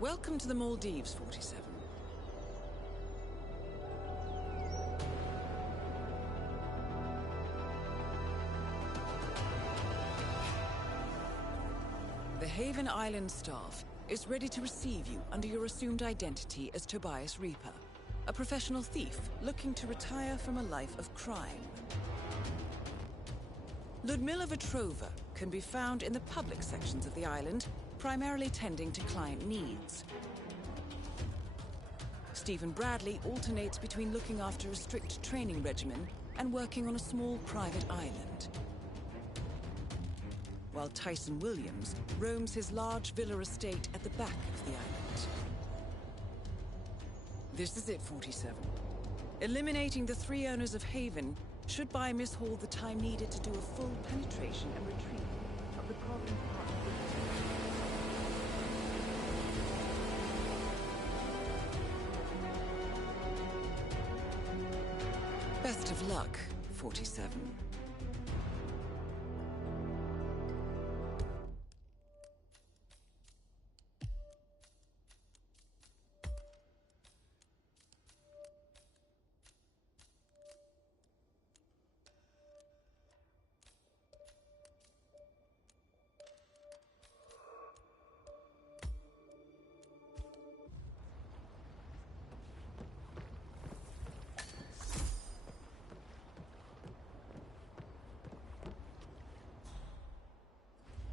Welcome to the Maldives, 47. The Haven Island staff is ready to receive you under your assumed identity as Tobias Reaper, a professional thief looking to retire from a life of crime. Ludmila Vetrova can be found in the public sections of the island, primarily tending to client needs. Stephen Bradley alternates between looking after a strict training regimen and working on a small private island, while Tyson Williams roams his large villa estate at the back of the island. This is it, 47. Eliminating the 3 owners of Haven should buy Miss Hall the time needed to do a full penetration and retrieve of the problem part of the Best of luck, 47.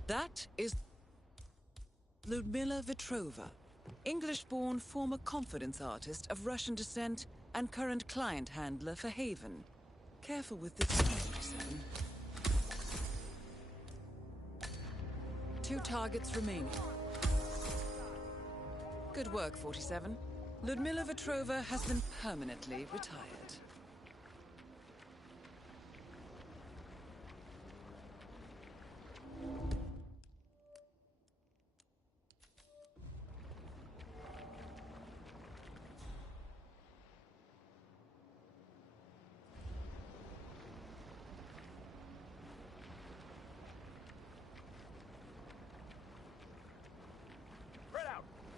That is Ludmila Vetrova, English-born former confidence artist of Russian descent and current client handler for Haven. Careful with this, 47. 2 targets remaining. Good work, 47. Ludmila Vetrova has been permanently retired.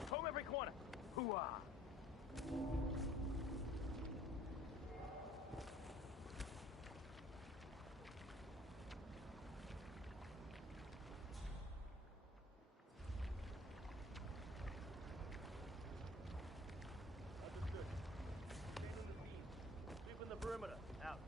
Comb every corner. Hoo-ah! Understood. Stay on the beam. Sweeping the perimeter. Out.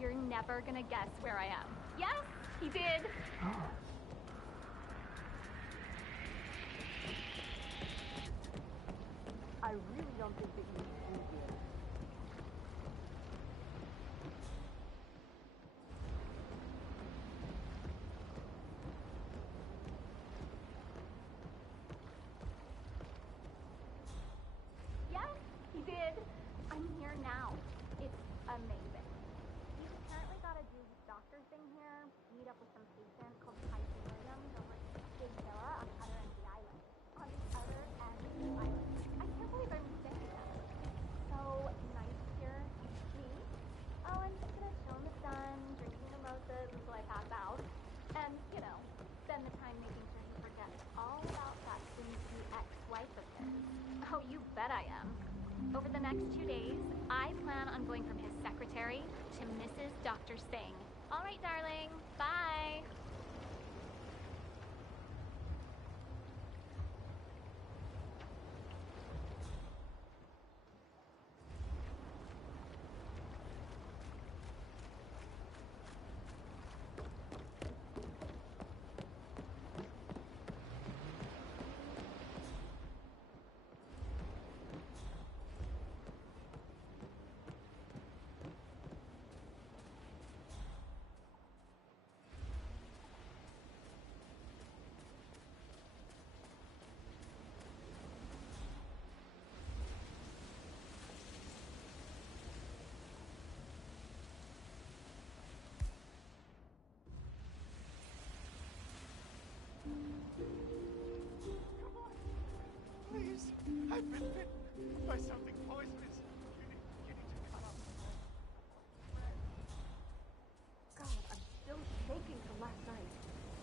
You're never gonna guess where I am. Yes, he did. I really don't think that you did. Yes, he did. I'm here now. It's amazing. He's apparently got a doctor thing here. Meet up with some patient called Tyson Williams over at Big Villa on the other end of the island. On the other end of the island. I can't believe I'm saying that. So Oh, you bet I am. Over the next 2 days, I plan on going from his secretary to Mrs. Dr. Singh. All right, darling. Bye. Please, I've been bitten by something poisonous. You need to cut off the head. God, I'm still shaking from last night.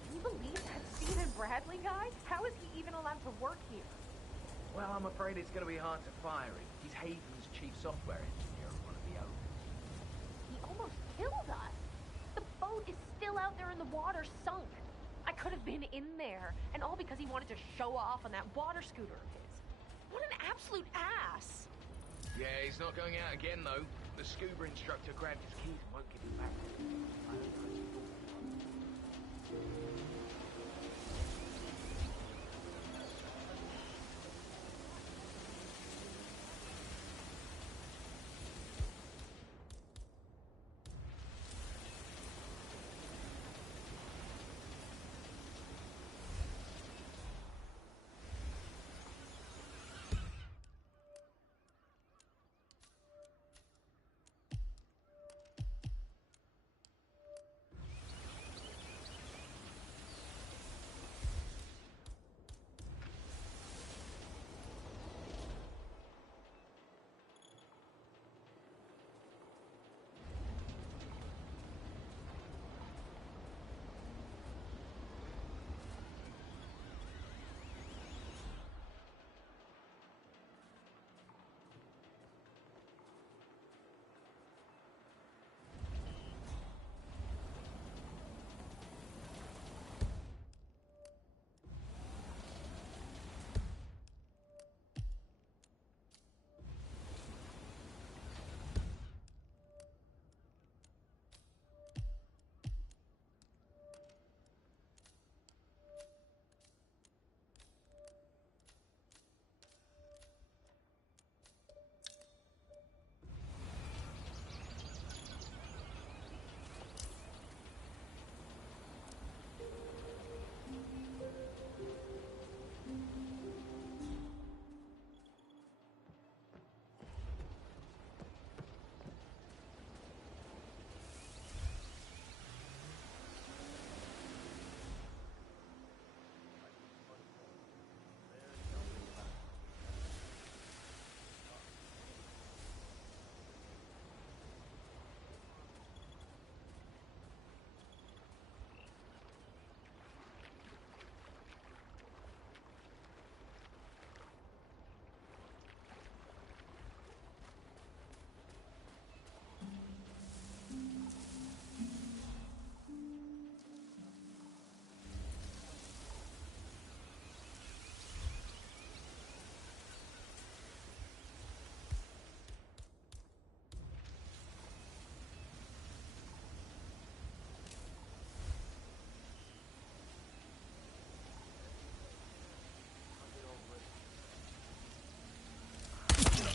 Can you believe that Stephen Bradley guy? How is he even allowed to work here? Well, I'm afraid it's going to be hard to fire him. He's Haven's chief software engineer and one of the owners. He almost killed us. The boat is still out there in the water, sunk. I could have been in there, and all because he wanted to show off on that water scooter of his. What an absolute ass! Yeah, he's not going out again, though. The scuba instructor grabbed his keys and won't give them back.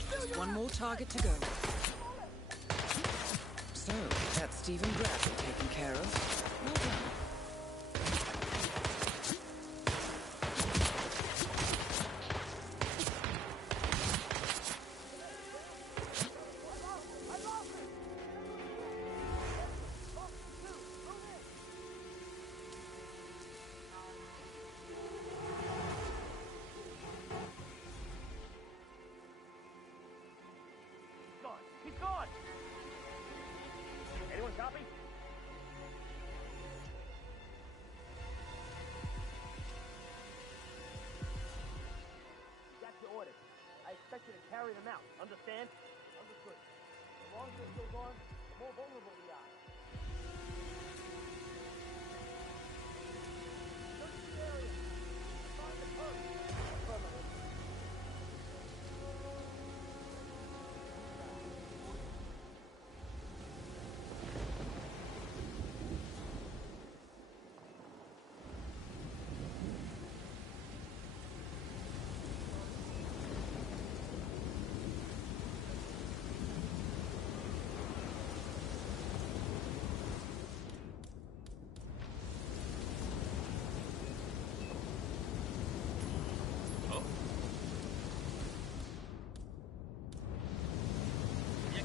Just one more target to go. So, that's Stephen Bradley taken care of. Well done. He's gone! Anyone copy? you to carry them out. Understand? Understood. The longer this goes on, the more vulnerable we are. Search the area. Find the perch. Affirmative.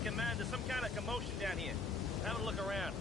Command, there's some kind of commotion down here. Have a look around.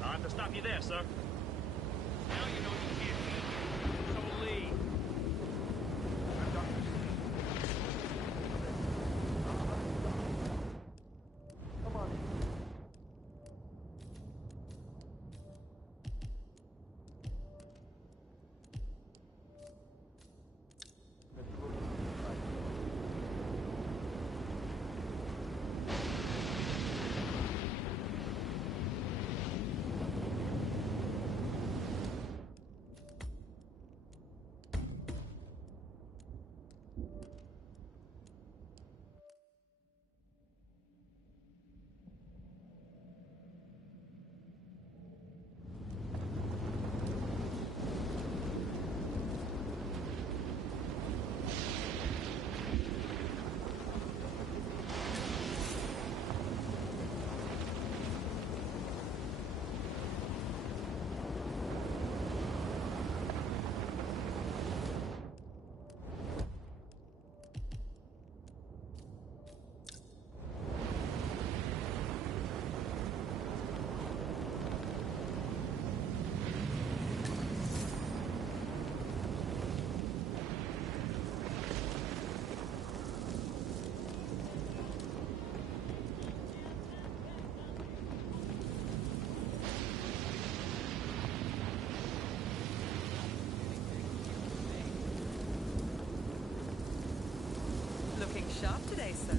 I'll have to stop you there, sir. Now you know you can't be here. So leave. I'm Dr. Come on. sharp today, sir.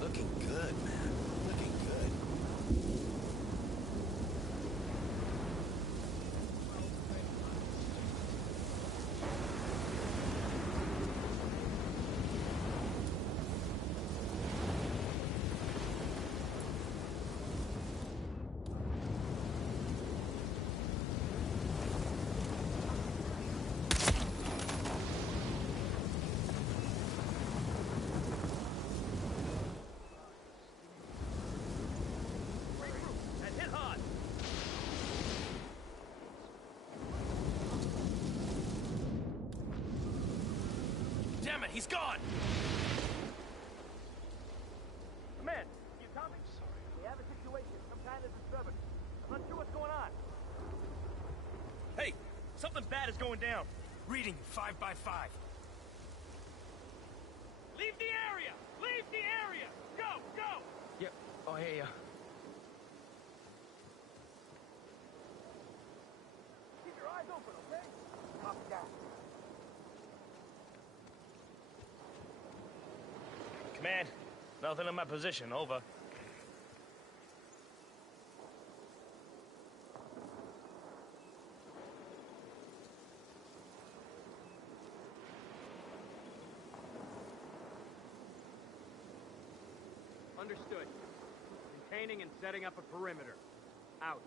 Looking good, man. Looking good. And hit hard. Damn it, he's gone! Command, you coming? Sorry. We have a situation. Some kind of disturbance. I'm not sure what's going on. Hey, something bad is going down. Reading 5 by 5. Leave the area! Leave the area! Go, go! Yep. Oh, hey, Keep your eyes open, okay? Copy that. Command, nothing in my position, over. Understood. Containing and setting up a perimeter. Out.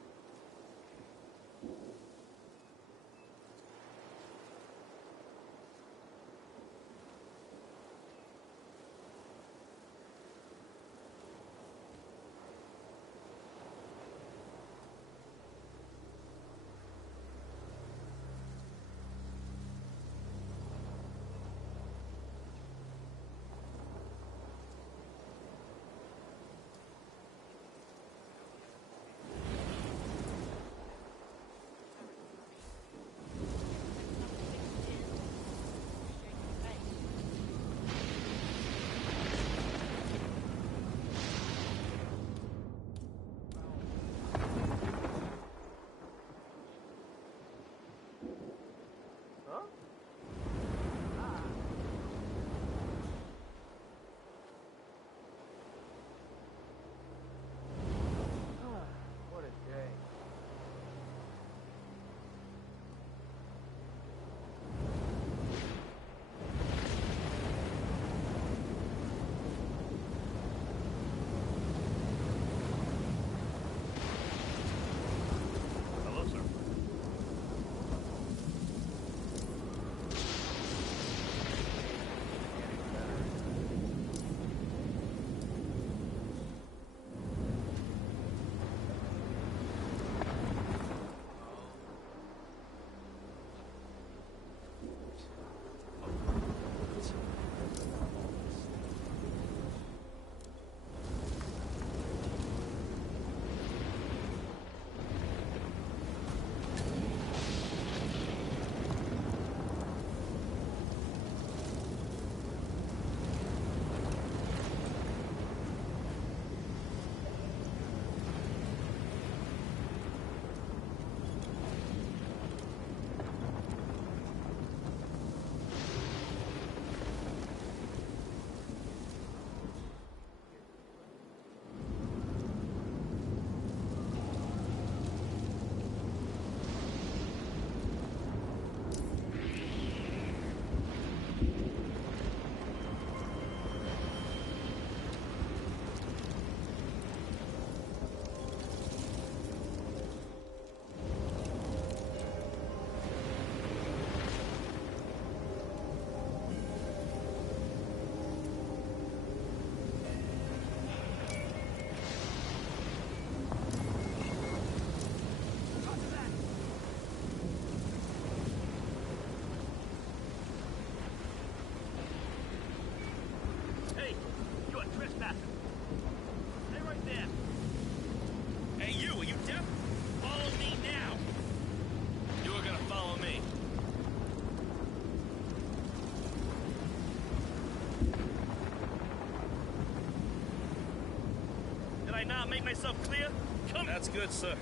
not make myself clear? Come. That's good, sir.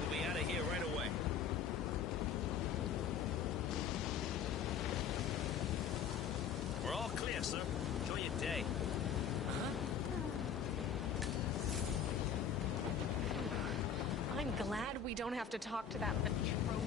We'll be out of here right away. We're all clear, sir. Enjoy your day. I'm glad we don't have to talk to that betrothal.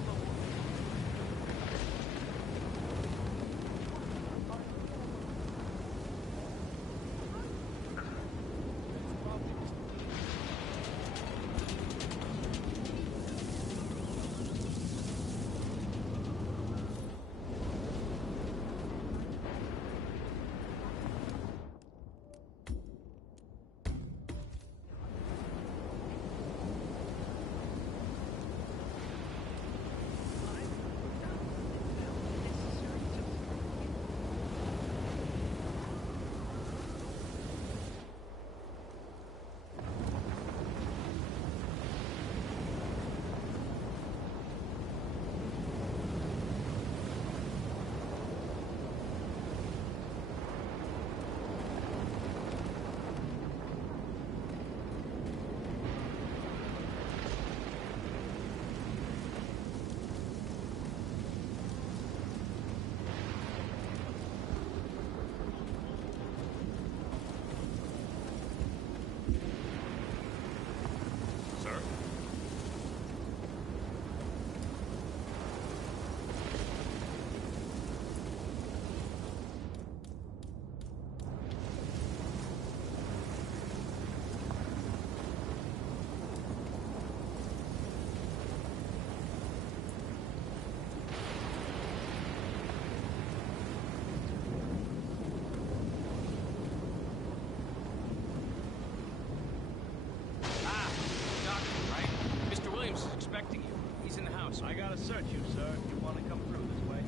Expecting you. He's in the house. I gotta search you, sir, if you want to come through this way.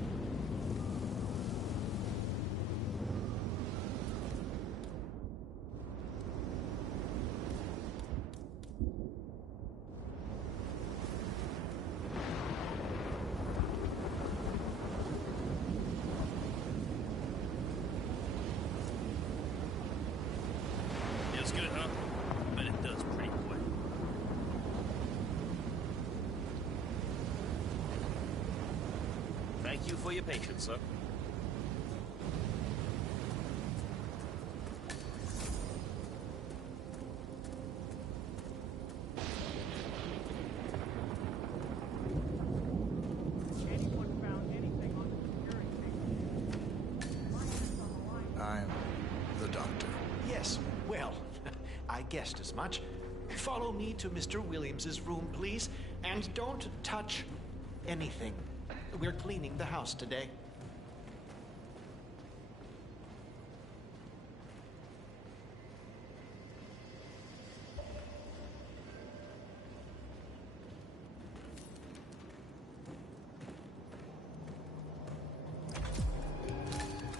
Feels good, huh? Bet it does pretty quick. Thank you for your patience, sir. Anyone found anything on the security thing? I'm the doctor. Yes, well, I guessed as much. Follow me to Mr. Williams's room, please, and don't touch anything. We're cleaning the house today.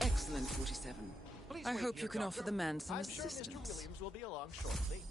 Excellent, 47. Please I wait hope here, you can Doctor. offer the man some I'm sure assistance. Mr. Williams will be along shortly.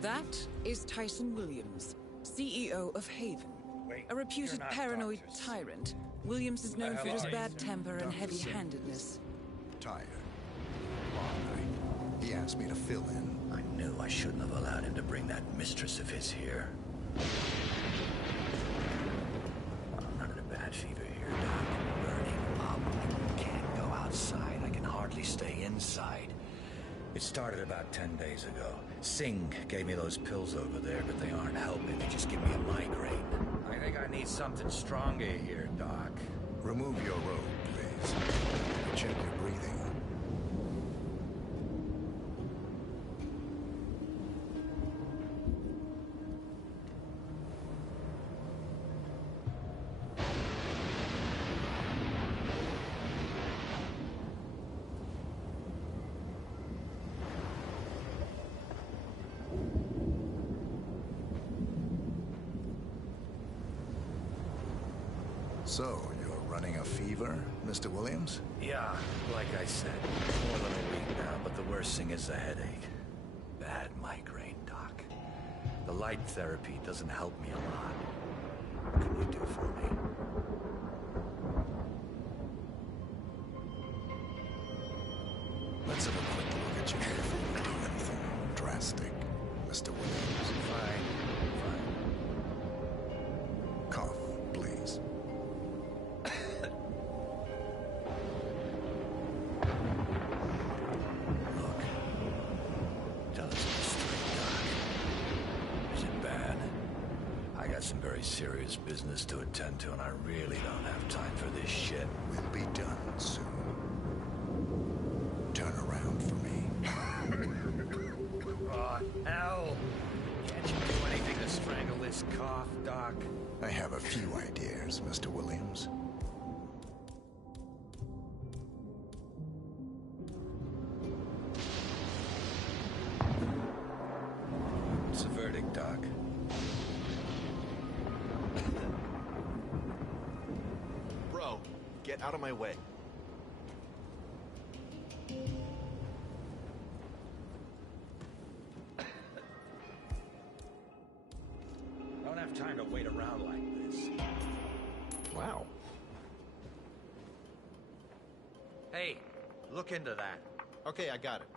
That is Tyson Williams, CEO of Haven. A reputed paranoid tyrant, Williams is known for his bad temper and heavy-handedness. Tired. Long night. He asked me to fill in. I knew I shouldn't have allowed him to bring that mistress of his here. I'm running a bad fever here, Doc. Burning up. I can't go outside. I can hardly stay inside. It started about 10 days ago. Singh gave me those pills over there, but they aren't helping. They just give me a migraine. I think I need something stronger here, Doc. Remove your robe, please. Check your breathing. So, you're running a fever, Mr. Williams? Yeah, like I said, more than a week now, but the worst thing is the headache. Bad migraine, Doc. The light therapy doesn't help me a lot. What can you do for me? Let's have a quick look at you before we do anything drastic, Mr. Williams. Fine, fine. Cough, please. Look, tell us straight, Doc. Is it bad? I got some very serious business to attend to, and I really don't have time for this shit. We'll be done soon. Turn around for me. Oh, hell! Can't you do anything to strangle this cough, Doc? I have a few ideas, Mr. Williams. What's the verdict, Doc? Bro, get out of my way. Don't have time to wait around like this. Wow. Hey, look into that. Okay, I got it.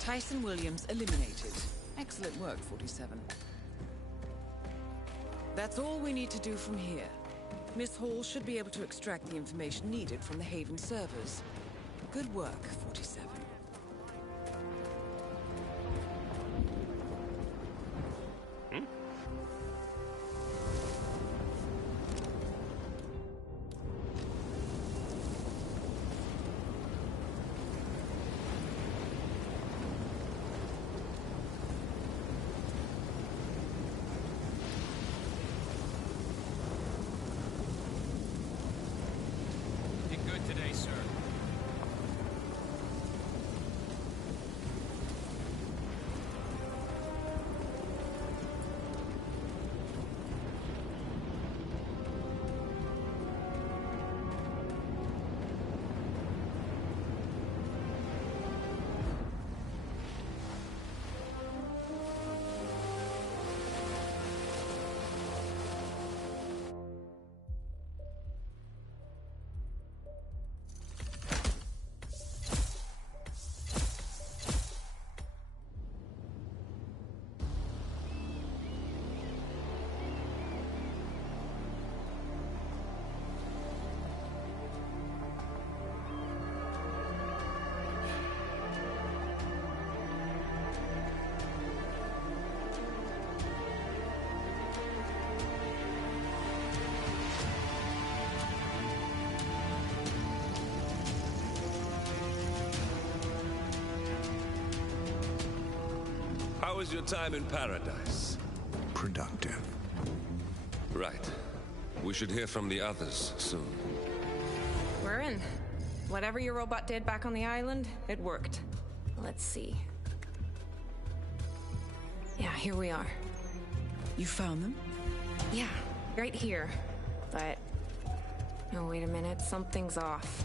Tyson Williams eliminated. Excellent work, 47. That's all we need to do from here. Miss Hall should be able to extract the information needed from the Haven servers. Good work, 47. Today, sir. How was your time in paradise? Productive. Right. We should hear from the others soon. We're in. Whatever your robot did back on the island, it worked. Let's see. Yeah, here we are. You found them? Yeah, right here. But... oh, wait a minute. Something's off.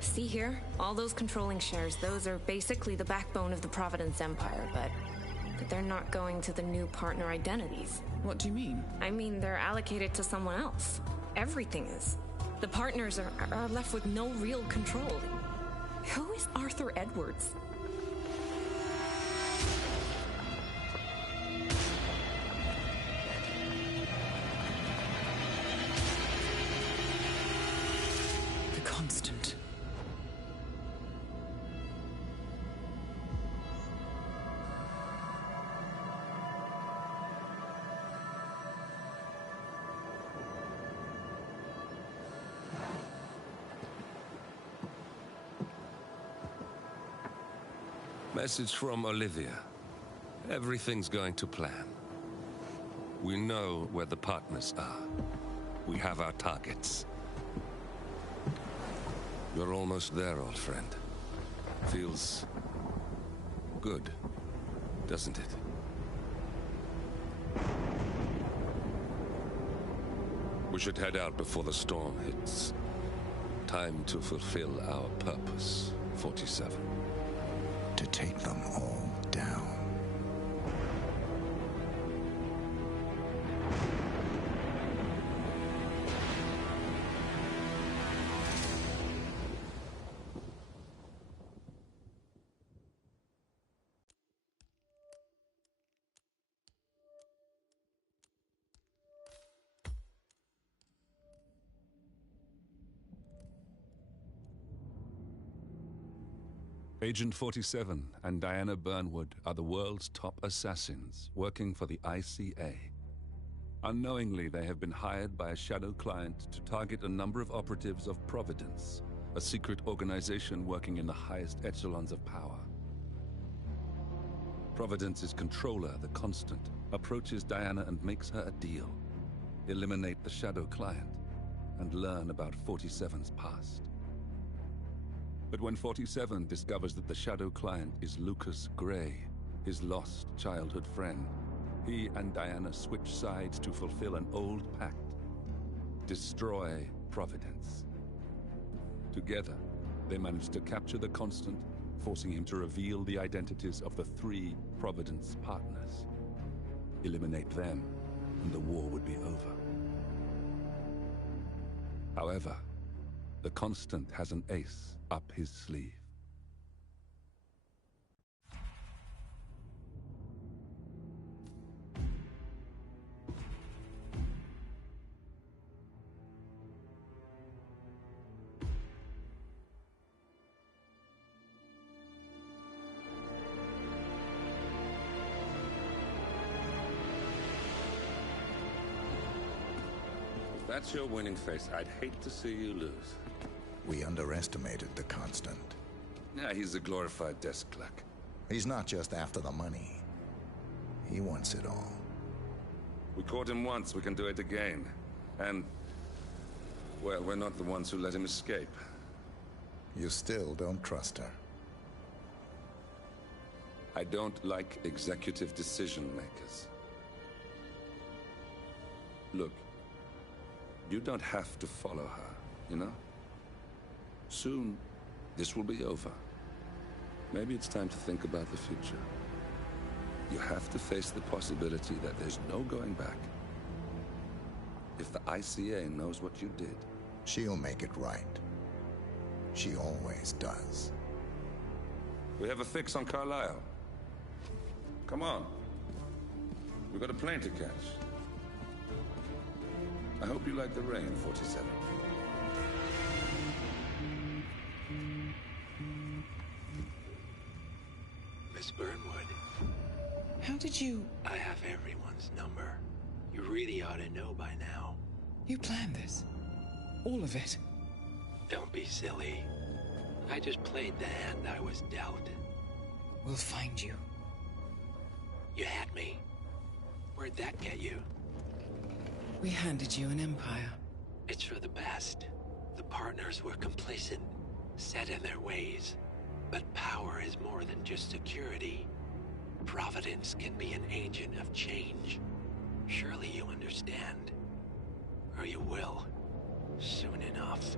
See here? All those controlling shares, those are basically the backbone of the Providence Empire, but they're not going to the new partner identities. What do you mean? I mean, they're allocated to someone else. Everything is. The partners are left with no real control. Who is Arthur Edwards? Message from Olivia. Everything's going to plan. We know where the partners are. We have our targets. You're almost there, old friend. Feels good, doesn't it? We should head out before the storm hits. Time to fulfill our purpose, 47. To take them all down. Agent 47 and Diana Burnwood are the world's top assassins working for the ICA. Unknowingly, they have been hired by a shadow client to target a number of operatives of Providence, a secret organization working in the highest echelons of power. Providence's controller, the Constant, approaches Diana and makes her a deal. Eliminate the shadow client and learn about 47's past. But when 47 discovers that the shadow client is Lucas Gray, his lost childhood friend, he and Diana switch sides to fulfill an old pact. Destroy Providence. Together, they manage to capture the Constant, forcing him to reveal the identities of the 3 Providence partners. Eliminate them, and the war would be over. However, the Constant has an ace up his sleeve. If that's your winning face, I'd hate to see you lose. We underestimated the Constant. Yeah, he's a glorified desk clerk. He's not just after the money. He wants it all. We caught him once, we can do it again. And, well, we're not the ones who let him escape. You still don't trust her. I don't like executive decision makers. Look, you don't have to follow her, you know? Soon, this will be over. Maybe it's time to think about the future. You have to face the possibility that there's no going back. If the ICA knows what you did... She'll make it right. She always does. We have a fix on Carlisle. Come on. We've got a plane to catch. I hope you like the rain, 47. Miss Burnwood. How did you... I have everyone's number. You really ought to know by now. You planned this? All of it? Don't be silly. I just played the hand I was dealt. We'll find you. You had me. Where'd that get you? We handed you an empire. It's for the best. The partners were complacent, set in their ways. But power is more than just security. Providence can be an agent of change. Surely you understand. Or you will. Soon enough.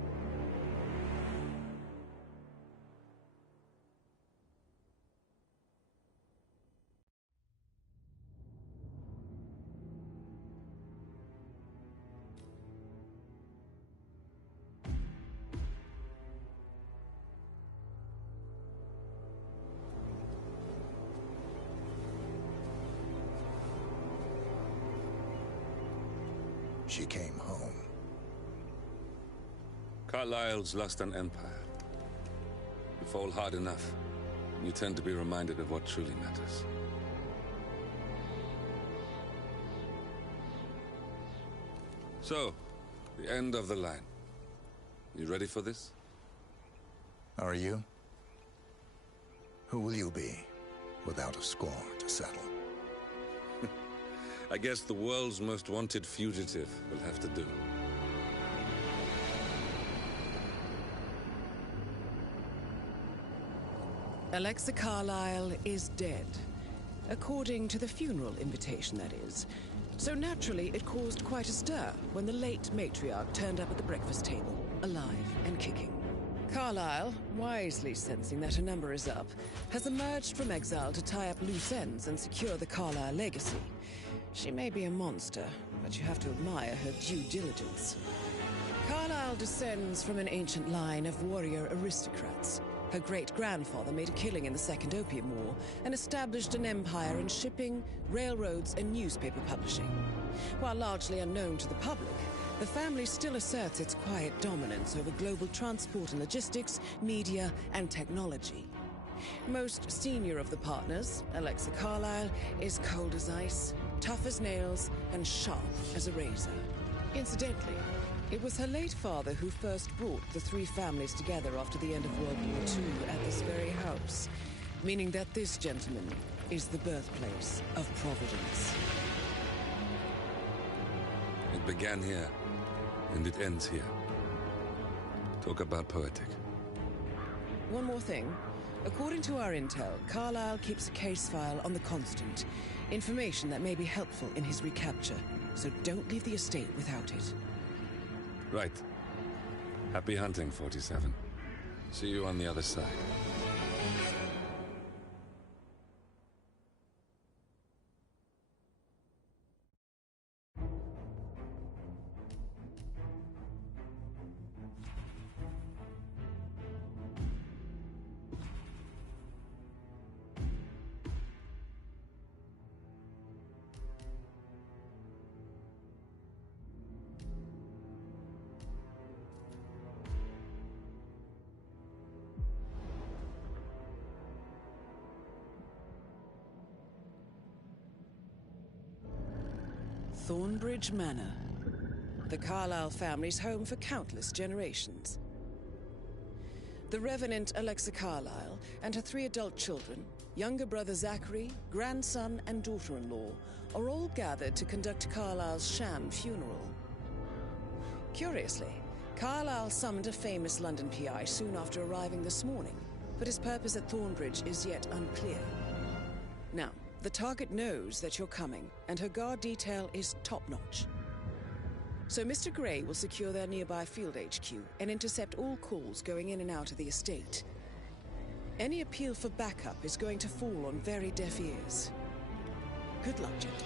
She came home. Carlisle's lost an empire. You fall hard enough, you tend to be reminded of what truly matters. So, the end of the line. You ready for this? Are you? Who will you be? without a score to settle. I guess the world's most wanted fugitive will have to do. Alexa Carlyle is dead. According to the funeral invitation, that is. So naturally, it caused quite a stir when the late matriarch turned up at the breakfast table, alive and kicking. Carlyle, wisely sensing that her number is up, has emerged from exile to tie up loose ends and secure the Carlyle legacy. She may be a monster, but you have to admire her due diligence. Carlyle descends from an ancient line of warrior aristocrats. Her great-grandfather made a killing in the Second Opium War and established an empire in shipping, railroads, and newspaper publishing. While largely unknown to the public, the family still asserts its quiet dominance over global transport and logistics, media, and technology. Most senior of the partners, Alexa Carlyle, is cold as ice, tough as nails, and sharp as a razor. Incidentally, it was her late father who first brought the three families together after the end of World War II at this very house, meaning that this gentleman is the birthplace of Providence. It began here, and it ends here. Talk about poetic. One more thing. According to our intel, Carlyle keeps a case file on the Constant. Information that may be helpful in his recapture, so don't leave the estate without it. Right. Happy hunting, 47. See you on the other side. Thornbridge Manor, the Carlyle family's home for countless generations. The Revenant Alexa Carlyle and her 3 adult children, younger brother Zachary, grandson, and daughter-in-law, are all gathered to conduct Carlyle's sham funeral. Curiously, Carlyle summoned a famous London PI soon after arriving this morning, but his purpose at Thornbridge is yet unclear. Now, the target knows that you're coming, and her guard detail is top-notch. So Mr. Gray will secure their nearby field HQ and intercept all calls going in and out of the estate. Any appeal for backup is going to fall on very deaf ears. Good luck, gentlemen.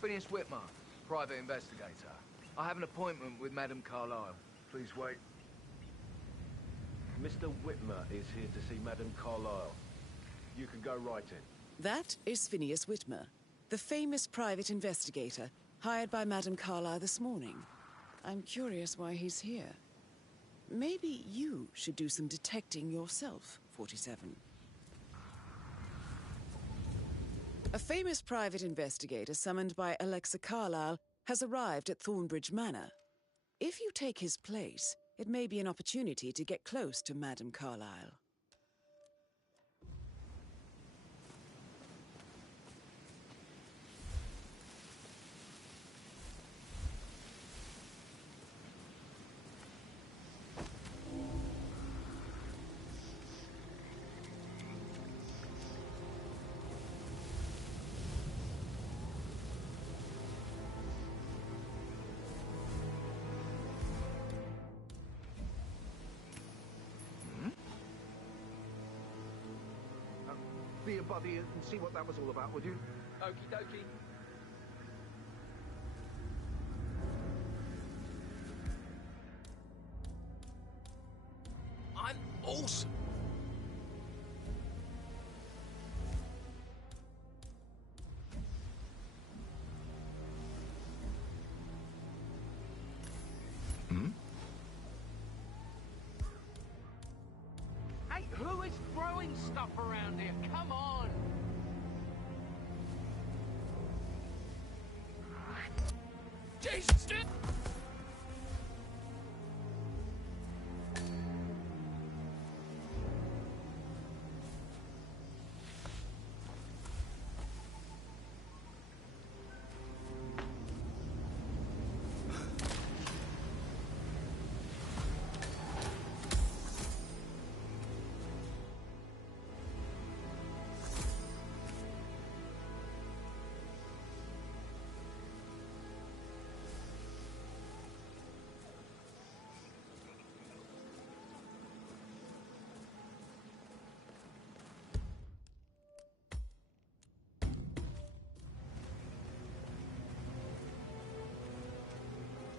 Phineas Whitmer, private investigator. I have an appointment with Madame Carlyle. Please wait. Mr. Whitmer is here to see Madame Carlyle. You can go right in. That is Phineas Whitmer, the famous private investigator hired by Madame Carlyle this morning. I'm curious why he's here. Maybe you should do some detecting yourself, 47. A famous private investigator summoned by Alexa Carlyle has arrived at Thornbridge Manor. If you take his place, it may be an opportunity to get close to Madame Carlyle. Be a buddy and see what that was all about, would you? Okie dokie. I'm awesome. Hey, who is throwing stuff around here? Come on! Jesus!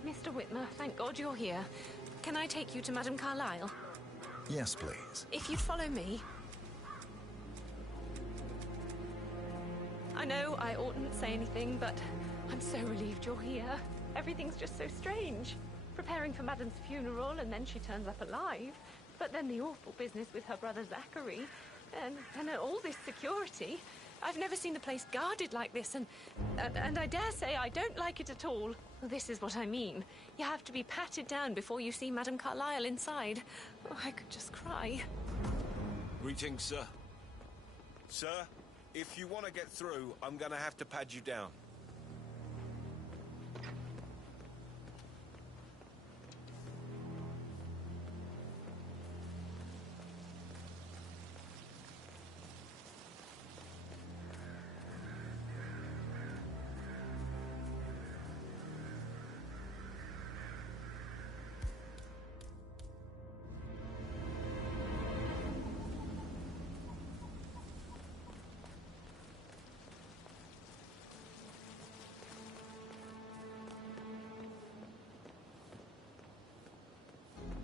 Mr. Whitmer, thank God you're here. Can I take you to Madame Carlyle? Yes, please. If you'd follow me. I know I oughtn't say anything, but I'm so relieved you're here. Everything's just so strange. Preparing for Madame's funeral, and then she turns up alive. But then the awful business with her brother Zachary, and all this security. I've never seen the place guarded like this, and I dare say I don't like it at all. This is what I mean. You have to be patted down before you see Madame Carlyle inside. Oh, I could just cry. Greetings, sir. Sir, if you want to get through, I'm going to have to pad you down.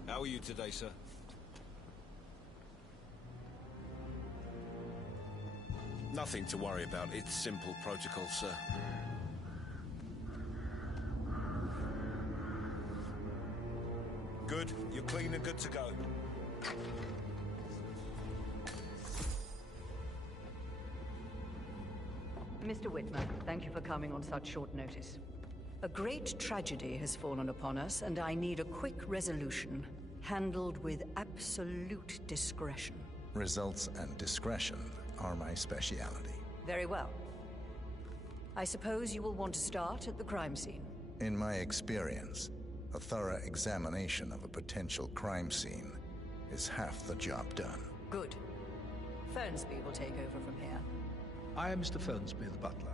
How are you today, sir? Nothing to worry about. It's simple protocol, sir. Good. You're clean and good to go. Mr. Whitmer, thank you for coming on such short notice. A great tragedy has fallen upon us, and I need a quick resolution, handled with absolute discretion. Results and discretion are my speciality. Very well. I suppose you will want to start at the crime scene. In my experience, a thorough examination of a potential crime scene is half the job done. Good. Fernsby will take over from here. I am Mr. Fernsby, the butler.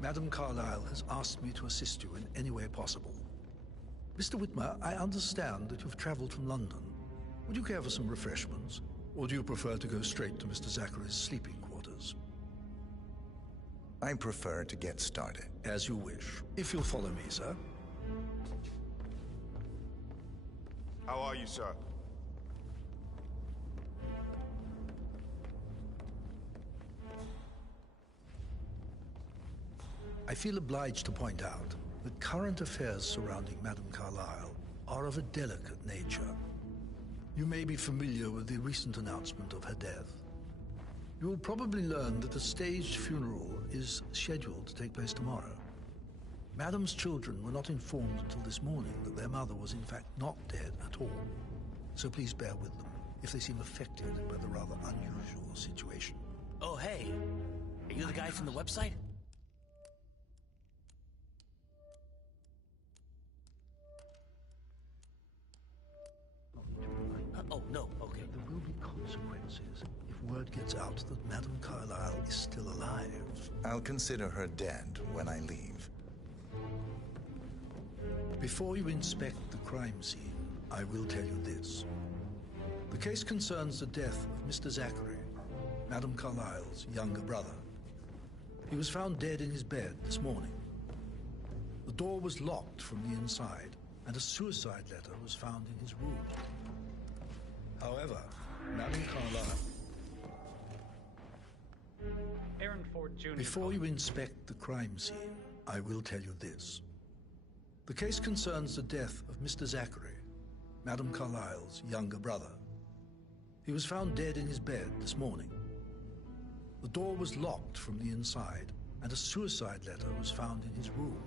Madame Carlyle has asked me to assist you in any way possible. Mr. Whitmer, I understand that you've traveled from London. Would you care for some refreshments? Or do you prefer to go straight to Mr. Zachary's sleeping quarters? I prefer to get started. As you wish. If you'll follow me, sir. How are you, sir? I feel obliged to point out that current affairs surrounding Madame Carlyle are of a delicate nature. You may be familiar with the recent announcement of her death. You will probably learn that a staged funeral is scheduled to take place tomorrow. Madame's children were not informed until this morning that their mother was in fact not dead at all. So please bear with them if they seem affected by the rather unusual situation. Oh, hey. Are you the guy from the website? Oh, no, okay. There will be consequences if word gets out that Madame Carlyle is still alive. I'll consider her dead when I leave. Before you inspect the crime scene, I will tell you this. The case concerns the death of Mr. Zachary, Madame Carlyle's younger brother. He was found dead in his bed this morning. The door was locked from the inside, and a suicide letter was found in his room. However, Madame Carlyle... Aaron Ford Jr. Before you inspect the crime scene, I will tell you this. The case concerns the death of Mr. Zachary, Madame Carlyle's younger brother. He was found dead in his bed this morning. The door was locked from the inside, and a suicide letter was found in his room.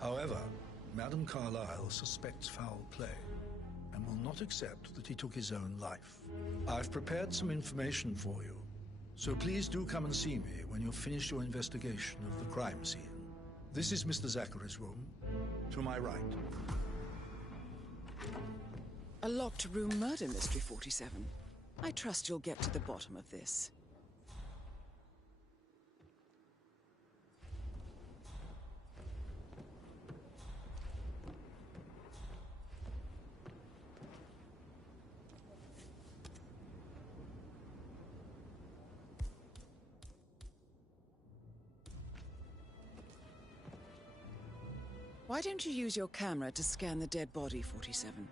However, Madame Carlyle suspects foul play and will not accept that he took his own life. I've prepared some information for you, so please do come and see me when you've finished your investigation of the crime scene. This is Mr. Zachary's room, to my right. A locked room murder mystery, 47. I trust you'll get to the bottom of this. Why don't you use your camera to scan the dead body, 47?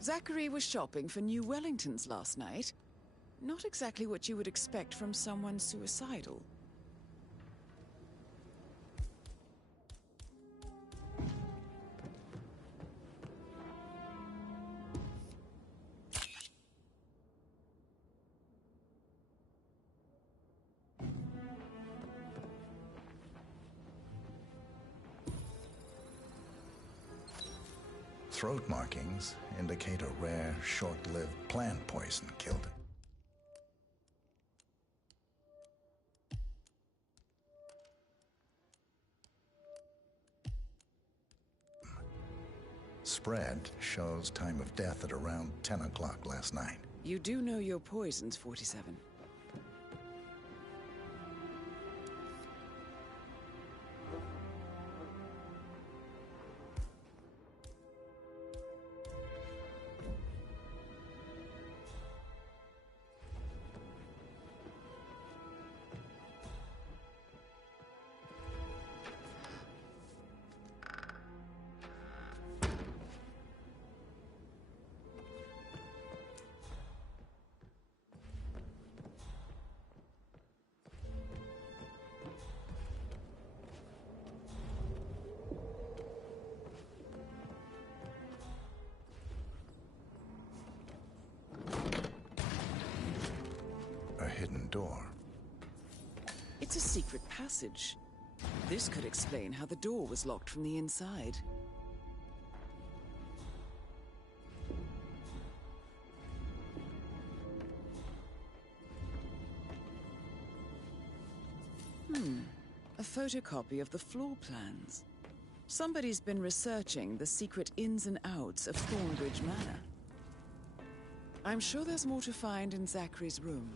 Zachary was shopping for new Wellingtons last night. Not exactly what you would expect from someone suicidal. Throat markings indicate a rare, short-lived plant poison killed it. Spread shows time of death at around 10 o'clock last night. You do know your poisons, 47. Hidden door. It's a secret passage. This could explain how the door was locked from the inside. A photocopy of the floor plans. Somebody's been researching the secret ins and outs of Thornbridge Manor. I'm sure there's more to find in Zachary's room.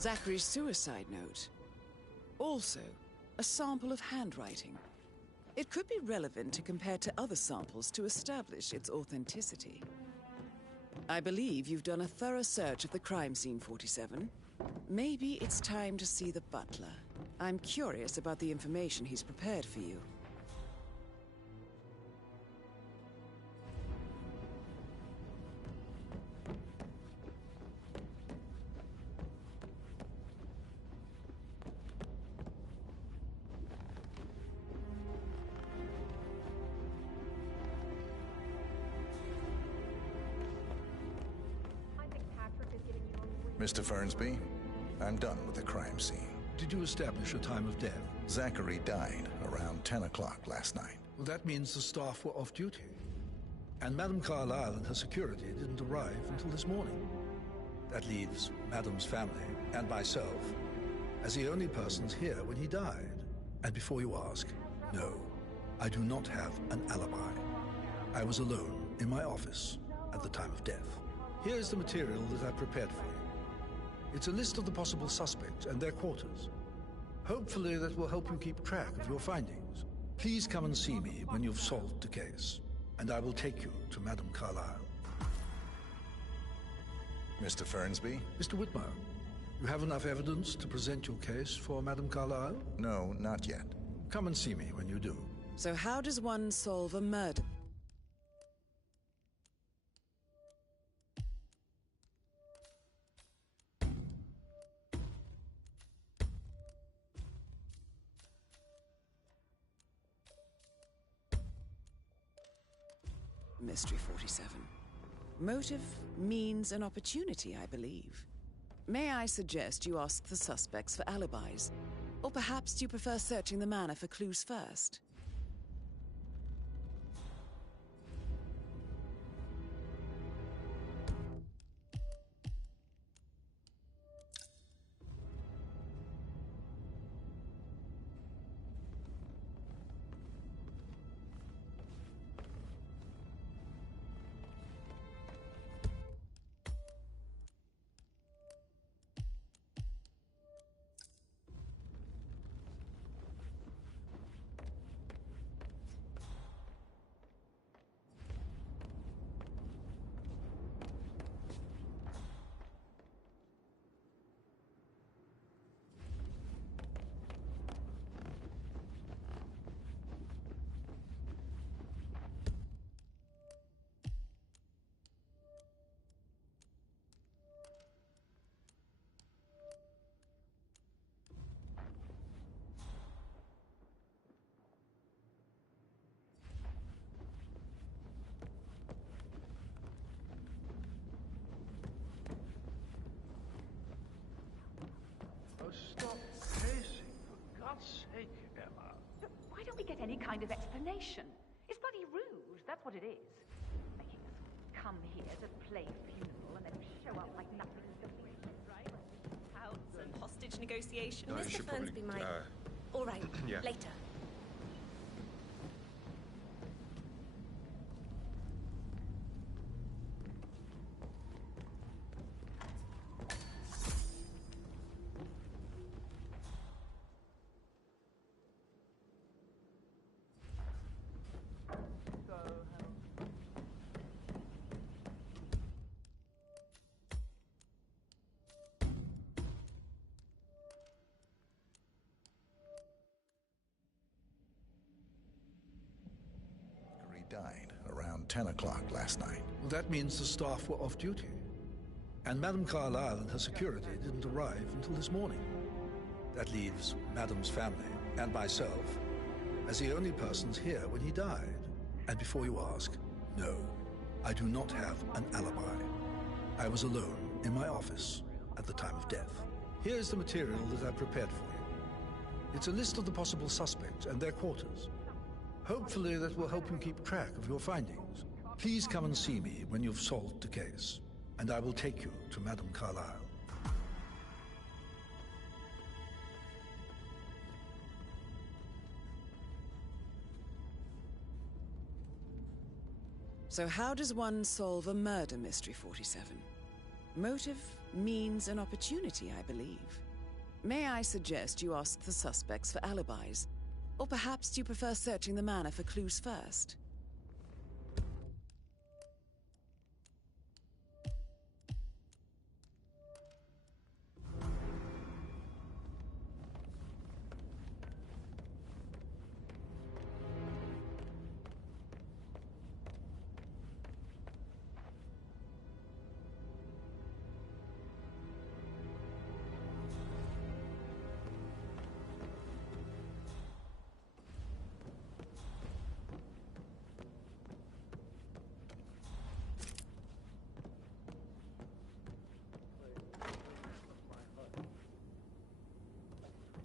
Zachary's suicide note. Also, a sample of handwriting. It could be relevant to compare to other samples to establish its authenticity. I believe you've done a thorough search of the crime scene, 47. Maybe it's time to see the butler. I'm curious about the information he's prepared for you. Mr. Fernsby, I'm done with the crime scene. Did you establish a time of death? Zachary died around 10 o'clock last night. Well, that means the staff were off duty. And Madame Carlyle and her security didn't arrive until this morning. That leaves Madame's family and myself as the only persons here when he died. And before you ask, no, I do not have an alibi. I was alone in my office at the time of death. Here's the material that I prepared for you. It's a list of the possible suspects and their quarters. Hopefully that will help you keep track of your findings. Please come and see me when you've solved the case, and I will take you to Madame Carlyle. Mr. Fernsby? Mr. Whitmer, you have enough evidence to present your case for Madame Carlyle? No, not yet. Come and see me when you do. So how does one solve a murder? Mystery 47. Motive, means, and opportunity, I believe. May I suggest you ask the suspects for alibis? Or perhaps do you prefer searching the manor for clues first? Stop pacing, for God's sake, Emma. Why don't we get any kind of explanation? It's bloody rude, that's what it is. Making us come here to play funeral and then show up like nothing is right? Outs and hostage negotiation. No, Mr. Fernsby might. All right, yeah. later. Died around 10 o'clock last night. Well, that means the staff were off duty. And Madame Carlyle and her security didn't arrive until this morning. That leaves Madame's family and myself as the only persons here when he died. And before you ask, no, I do not have an alibi. I was alone in my office at the time of death. Here's the material that I prepared for you. It's a list of the possible suspects and their quarters. Hopefully that will help you keep track of your findings. Please come and see me when you've solved the case, and I will take you to Madame Carlyle. So how does one solve a murder mystery, 47? Motive, means, and opportunity, I believe. May I suggest you ask the suspects for alibis? Or perhaps you prefer searching the manor for clues first?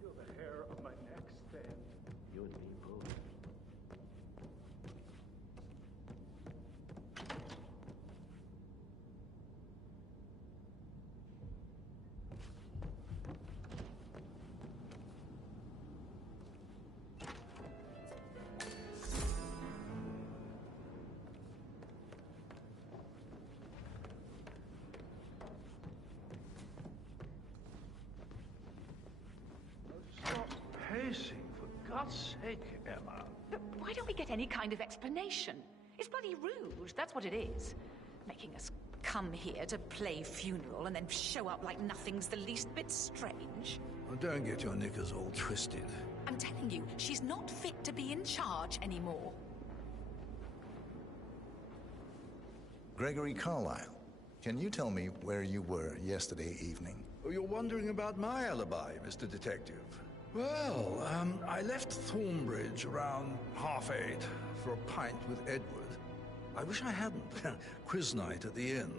Feel the hair of my neck stand. You and me both. Stop pacing, for God's sake, Emma. But why don't we get any kind of explanation? It's bloody rude, that's what it is. Making us come here to play funeral and then show up like nothing's the least bit strange. Well, don't get your knickers all twisted. I'm telling you, she's not fit to be in charge anymore. Gregory Carlyle, can you tell me where you were yesterday evening? Oh, you're wondering about my alibi, Mr. Detective. Well, I left Thornbridge around 8:30 for a pint with Edward. I wish I hadn't. Quiz night at the inn.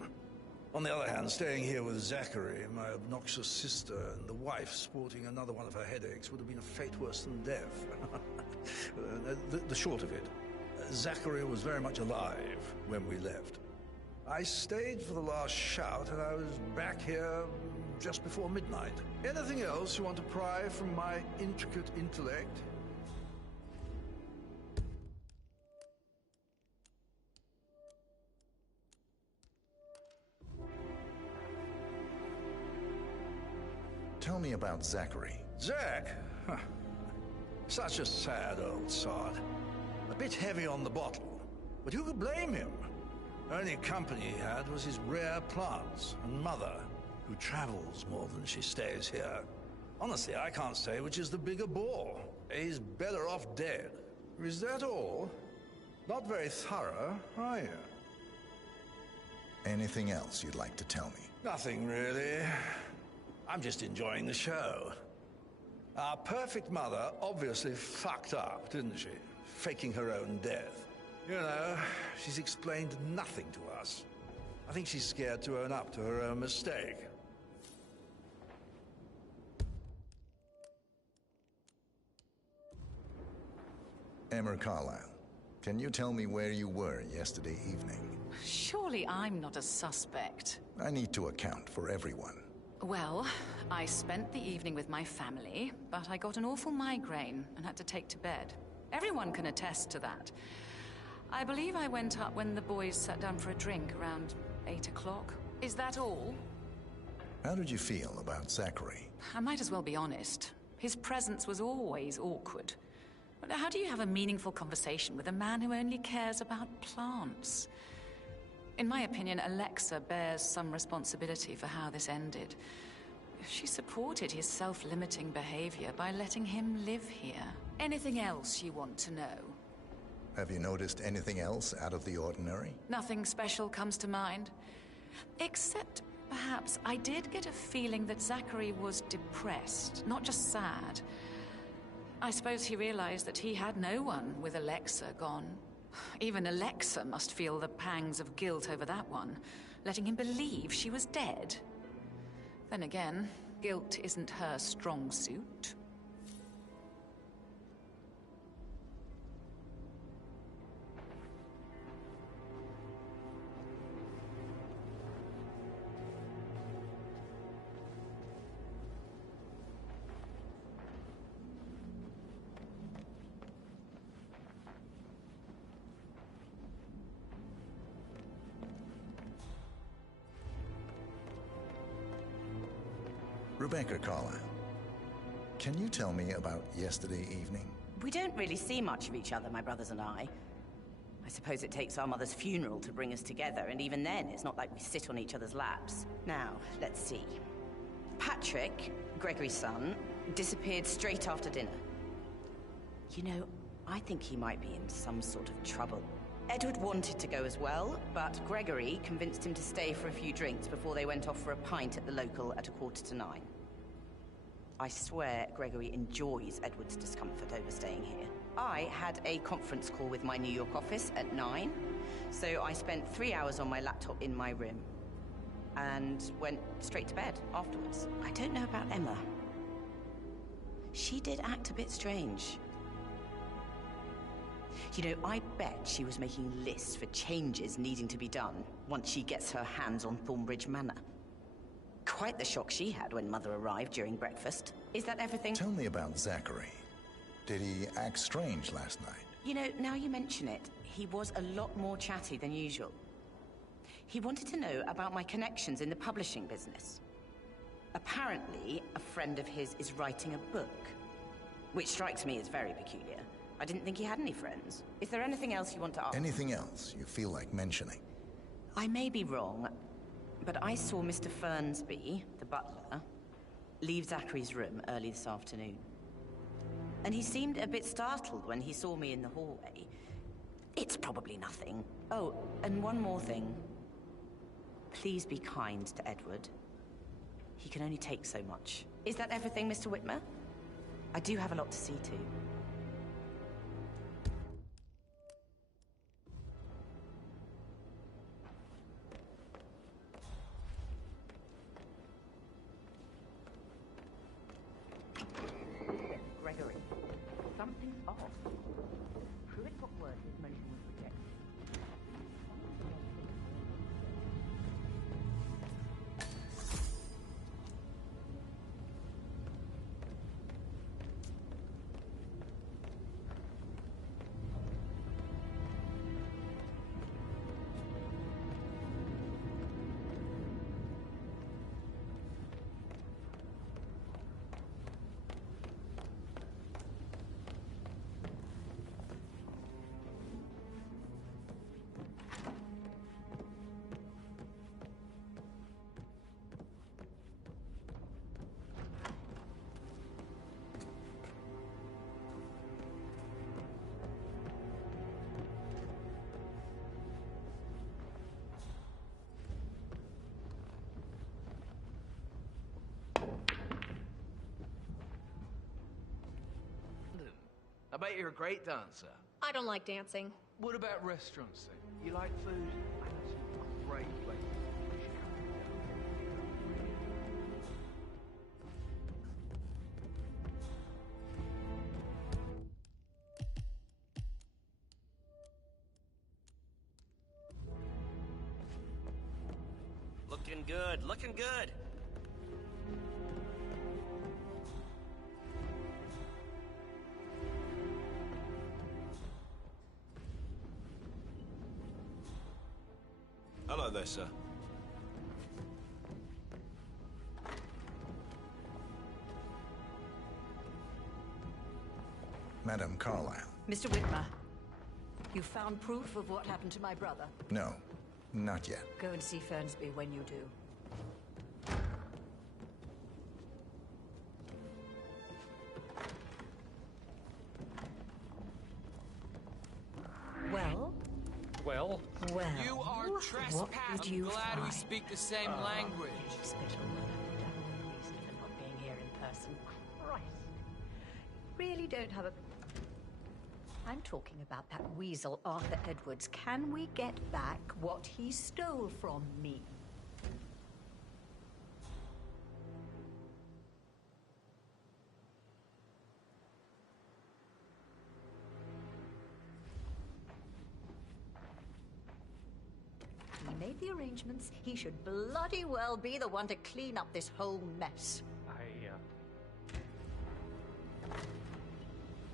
On the other hand, staying here with Zachary, my obnoxious sister, and the wife sporting another one of her headaches would have been a fate worse than death. The short of it, Zachary was very much alive when we left. I stayed for the last shout, and I was back here just before midnight. Anything else you want to pry from my intricate intellect? Tell me about Zachary. Zach? Huh. Such a sad old sod. A bit heavy on the bottle, but who could blame him? Only company he had was his rare plants and mother, who travels more than she stays here. Honestly, I can't say which is the bigger bore. He's better off dead. Is that all? Not very thorough, are you? Anything else you'd like to tell me? Nothing really. I'm just enjoying the show. Our perfect mother obviously fucked up, didn't she? Faking her own death. You know, she's explained nothing to us. I think she's scared to own up to her own mistake. Emma Carlyle, can you tell me where you were yesterday evening? Surely I'm not a suspect. I need to account for everyone. Well, I spent the evening with my family, but I got an awful migraine and had to take to bed. Everyone can attest to that. I believe I went up when the boys sat down for a drink around 8 o'clock. Is that all? How did you feel about Zachary? I might as well be honest. His presence was always awkward. But how do you have a meaningful conversation with a man who only cares about plants? In my opinion, Alexa bears some responsibility for how this ended. She supported his self-limiting behavior by letting him live here. Anything else you want to know? Have you noticed anything else out of the ordinary? Nothing special comes to mind. Except, perhaps, I did get a feeling that Zachary was depressed, not just sad. I suppose he realized that he had no one with Alexa gone. Even Alexa must feel the pangs of guilt over that one, letting him believe she was dead. Then again, guilt isn't her strong suit. Rebecca Carlyle, can you tell me about yesterday evening? We don't really see much of each other, my brothers and I. I suppose it takes our mother's funeral to bring us together, and even then, it's not like we sit on each other's laps. Now, let's see. Patrick, Gregory's son, disappeared straight after dinner. You know, I think he might be in some sort of trouble. Edward wanted to go as well, but Gregory convinced him to stay for a few drinks before they went off for a pint at the local at 9:15. I swear Gregory enjoys Edward's discomfort over staying here. I had a conference call with my New York office at 9, so I spent 3 hours on my laptop in my room and went straight to bed afterwards. I don't know about Emma. She did act a bit strange. You know, I bet she was making lists for changes needing to be done once she gets her hands on Thornbridge Manor. Quite the shock she had when Mother arrived during breakfast. Is that everything? Tell me about Zachary. Did he act strange last night? You know, now you mention it, he was a lot more chatty than usual. He wanted to know about my connections in the publishing business. Apparently, a friend of his is writing a book, which strikes me as very peculiar. I didn't think he had any friends. Is there anything else you want to ask? Anything else you feel like mentioning? I may be wrong, but I saw Mr. Fernsby, the butler, leave Zachary's room early this afternoon. And he seemed a bit startled when he saw me in the hallway. It's probably nothing. Oh, and one more thing. Please be kind to Edward. He can only take so much. Is that everything, Mr. Whitmer? I do have a lot to see to. Gregory, something's off. Pruitt got word his motion was rejected. I bet you're a great dancer. I don't like dancing. What about restaurants then? You like food? I know some great places. You should come down. Looking good, looking good. Hello there, sir. Madam Carlyle. Mr. Whitmer, you found proof of what happened to my brother? No, not yet. Go and see Fernsby when you do. Well? Well? Well, you are trespassing. I'm glad we speak the same language. Special reason for not being here in person. Christ. Really don't have a... I'm talking about that weasel, Arthur Edwards. Can we get back what he stole from me? He made the arrangements. He should bloody well be the one to clean up this whole mess.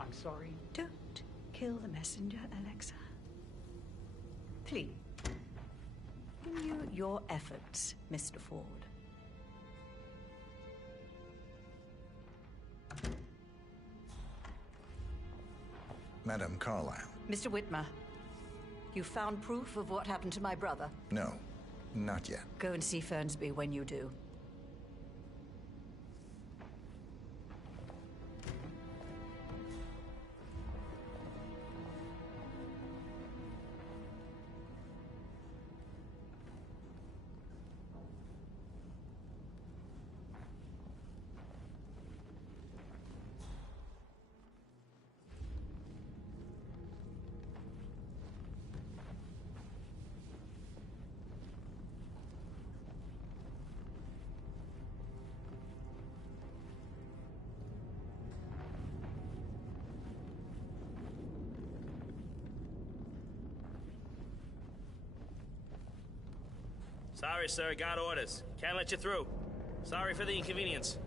I'm sorry. Don't kill the messenger, Alexa. Please. Continue your efforts, Mr. Ford. Madame Carlyle. Mr. Whitmer, you found proof of what happened to my brother? No, not yet. Go and see Fernsby when you do. Sorry, sir. Got orders. Can't let you through. Sorry for the inconvenience.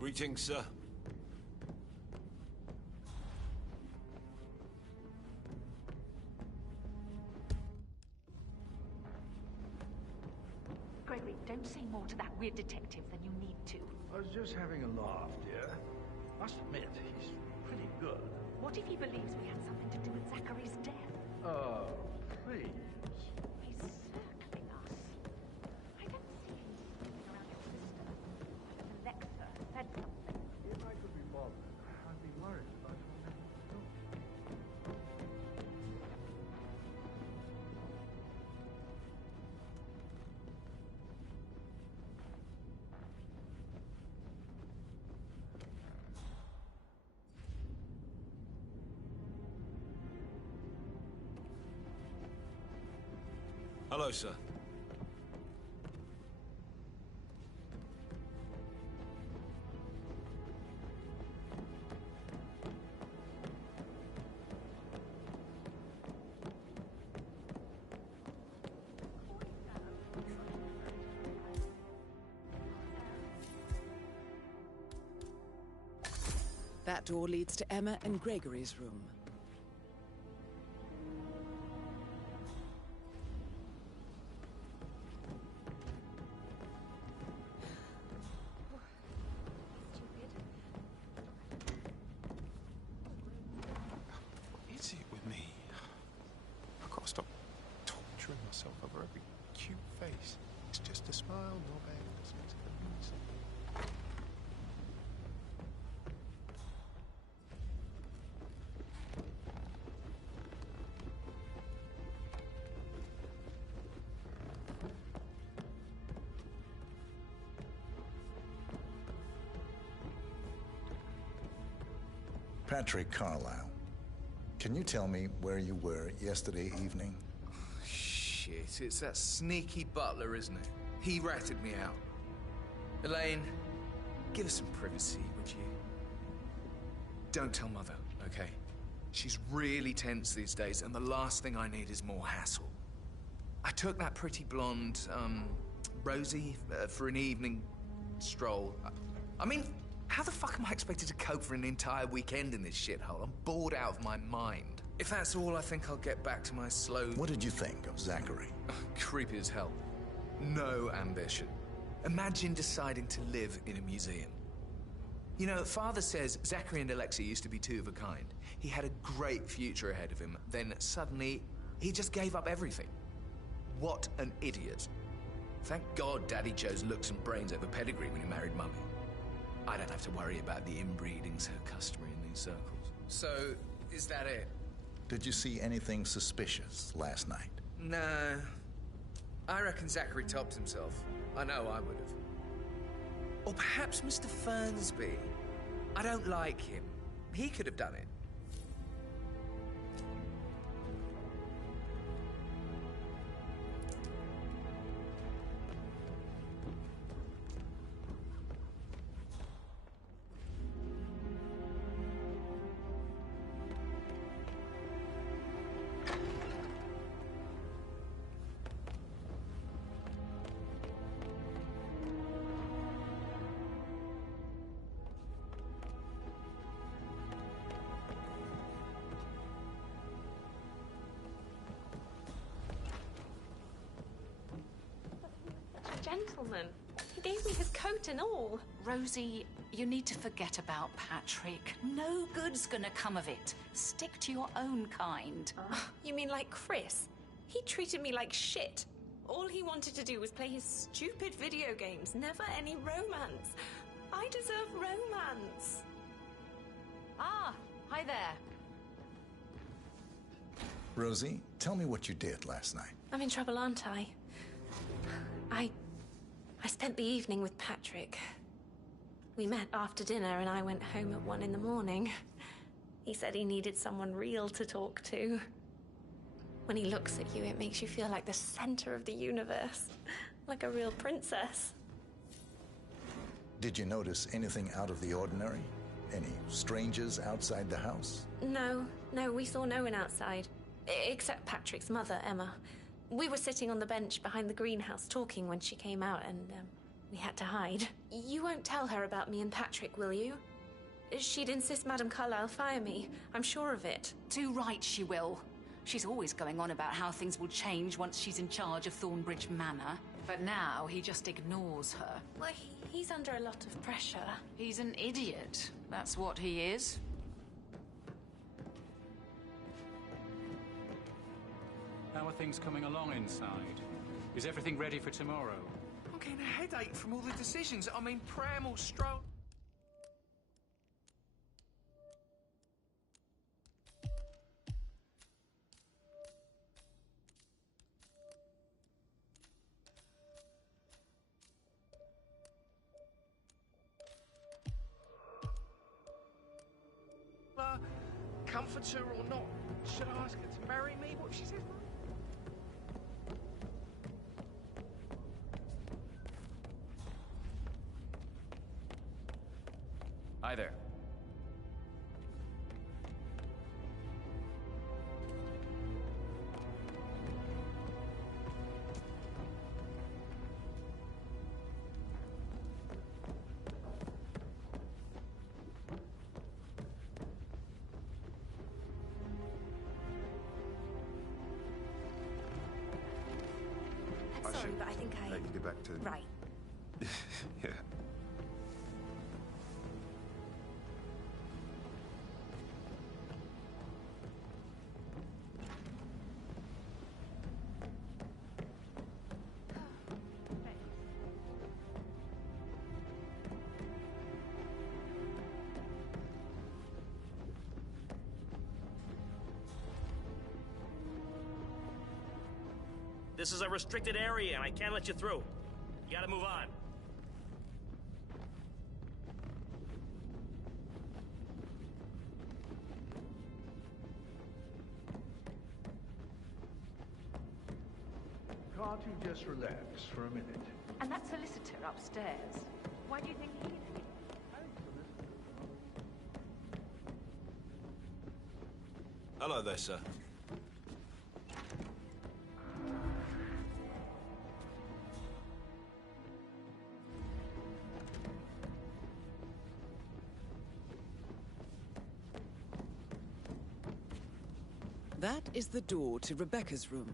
Greetings, sir. Gregory, don't say more to that weird detective than you need to. I was just having a laugh, dear. Must admit, he's pretty good. What if he believes we had something to do with Zachary's death? Oh, please. He's circling us. I don't see him snooping around your sister. Alexa said something. If I could be bothered, I'd be worried about your mental health. Hello, sir. That door leads to Emma and Gregory's room. What is it with me? I've got to stop torturing myself over every cute face. It's just a smile, no bad. Patrick Carlyle, can you tell me where you were yesterday evening? Shit, it's that sneaky butler, isn't it? He ratted me out. Elaine, give us some privacy, would you? Don't tell Mother, okay? She's really tense these days, and the last thing I need is more hassle. I took that pretty blonde, Rosie, for an evening stroll. I mean, how the fuck am I expected to cope for an entire weekend in this shithole? I'm bored out of my mind. If that's all, I think I'll get back to my slow... What did you think of Zachary? Creepy as hell. No ambition. Imagine deciding to live in a museum. You know, Father says Zachary and Alexa used to be two of a kind. He had a great future ahead of him. Then suddenly, he just gave up everything. What an idiot. Thank God Daddy chose looks and brains over pedigree when he married Mummy. I don't have to worry about the inbreeding so customary in these circles. So, is that it? Did you see anything suspicious last night? No. I reckon Zachary topped himself. I know I would have. Or perhaps Mr. Fernsby. I don't like him. He could have done it. gentleman. He gave me his coat and all. Rosie, you need to forget about Patrick. No good's gonna come of it. Stick to your own kind. You mean like Chris? He treated me like shit. All he wanted to do was play his stupid video games, never any romance. I deserve romance. Ah, hi there. Rosie, tell me what you did last night. I'm in trouble, aren't I? I spent the evening with Patrick. We met after dinner and I went home at 1 in the morning. He said he needed someone real to talk to. When he looks at you, it makes you feel like the center of the universe. Like a real princess. Did you notice anything out of the ordinary? Any strangers outside the house? No, we saw no one outside. Except Patrick's mother, Emma. We were sitting on the bench behind the greenhouse talking when she came out and we had to hide. You won't tell her about me and Patrick, will you? She'd insist Madame Carlyle fire me. I'm sure of it. Too right she will. She's always going on about how things will change once she's in charge of Thornbridge Manor. But now he just ignores her. Well, he's under a lot of pressure. He's an idiot. That's what he is. How are things coming along inside? Is everything ready for tomorrow? I'm getting a headache from all the decisions. I mean, Pram Stroll. Comfort her or not? Should I ask her to marry me? What she said? Hi there. I'm sorry, but I think let you get back to... Right. Yeah. This is a restricted area, and I can't let you through. You gotta move on. Can't you just relax for a minute? And that solicitor upstairs. Why do you think he's here? Hello there, sir. That is the door to Rebecca's room.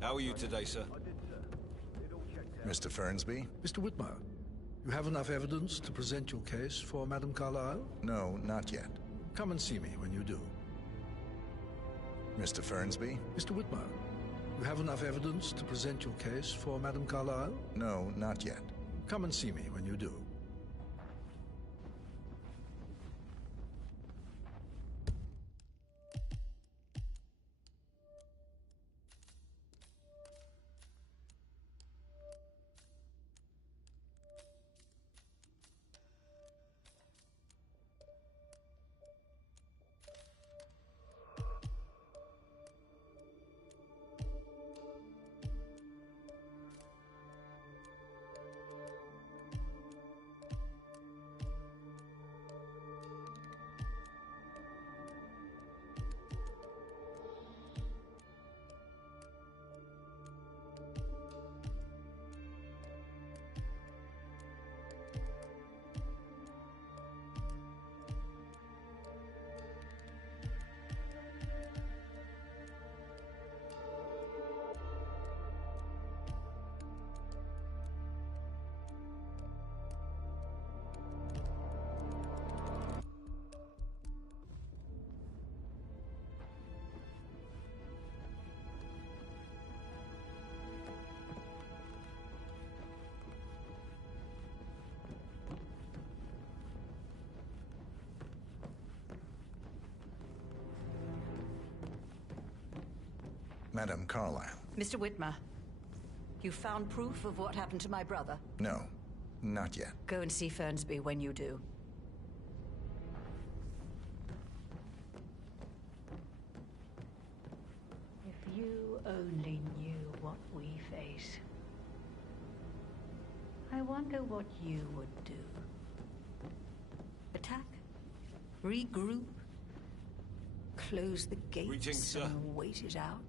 How are you today, sir? Mr. Fernsby? Mr. Whitmer, you have enough evidence to present your case for Madame Carlyle? No, not yet. Come and see me when you do. Mr. Fernsby? Mr. Whitmer, you have enough evidence to present your case for Madame Carlyle? No, not yet. Come and see me when you do. Madame Carlyle. Mr. Whitmer, you found proof of what happened to my brother? No, not yet. Go and see Fernsby when you do. If you only knew what we face, I wonder what you would do. Attack? Regroup? Close the gates Greetings, sir. and wait it out?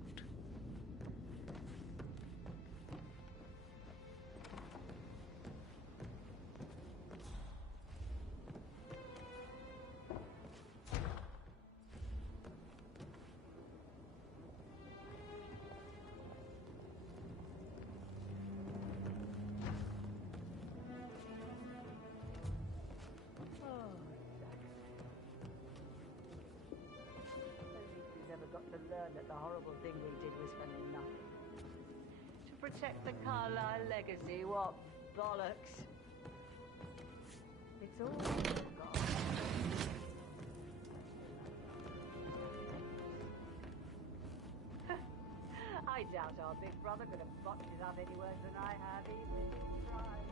That the horrible thing we did was for nothing. To protect the Carlyle legacy, what bollocks. It's all gone. I doubt our big brother could have botched it up any worse than I have, even if he tried.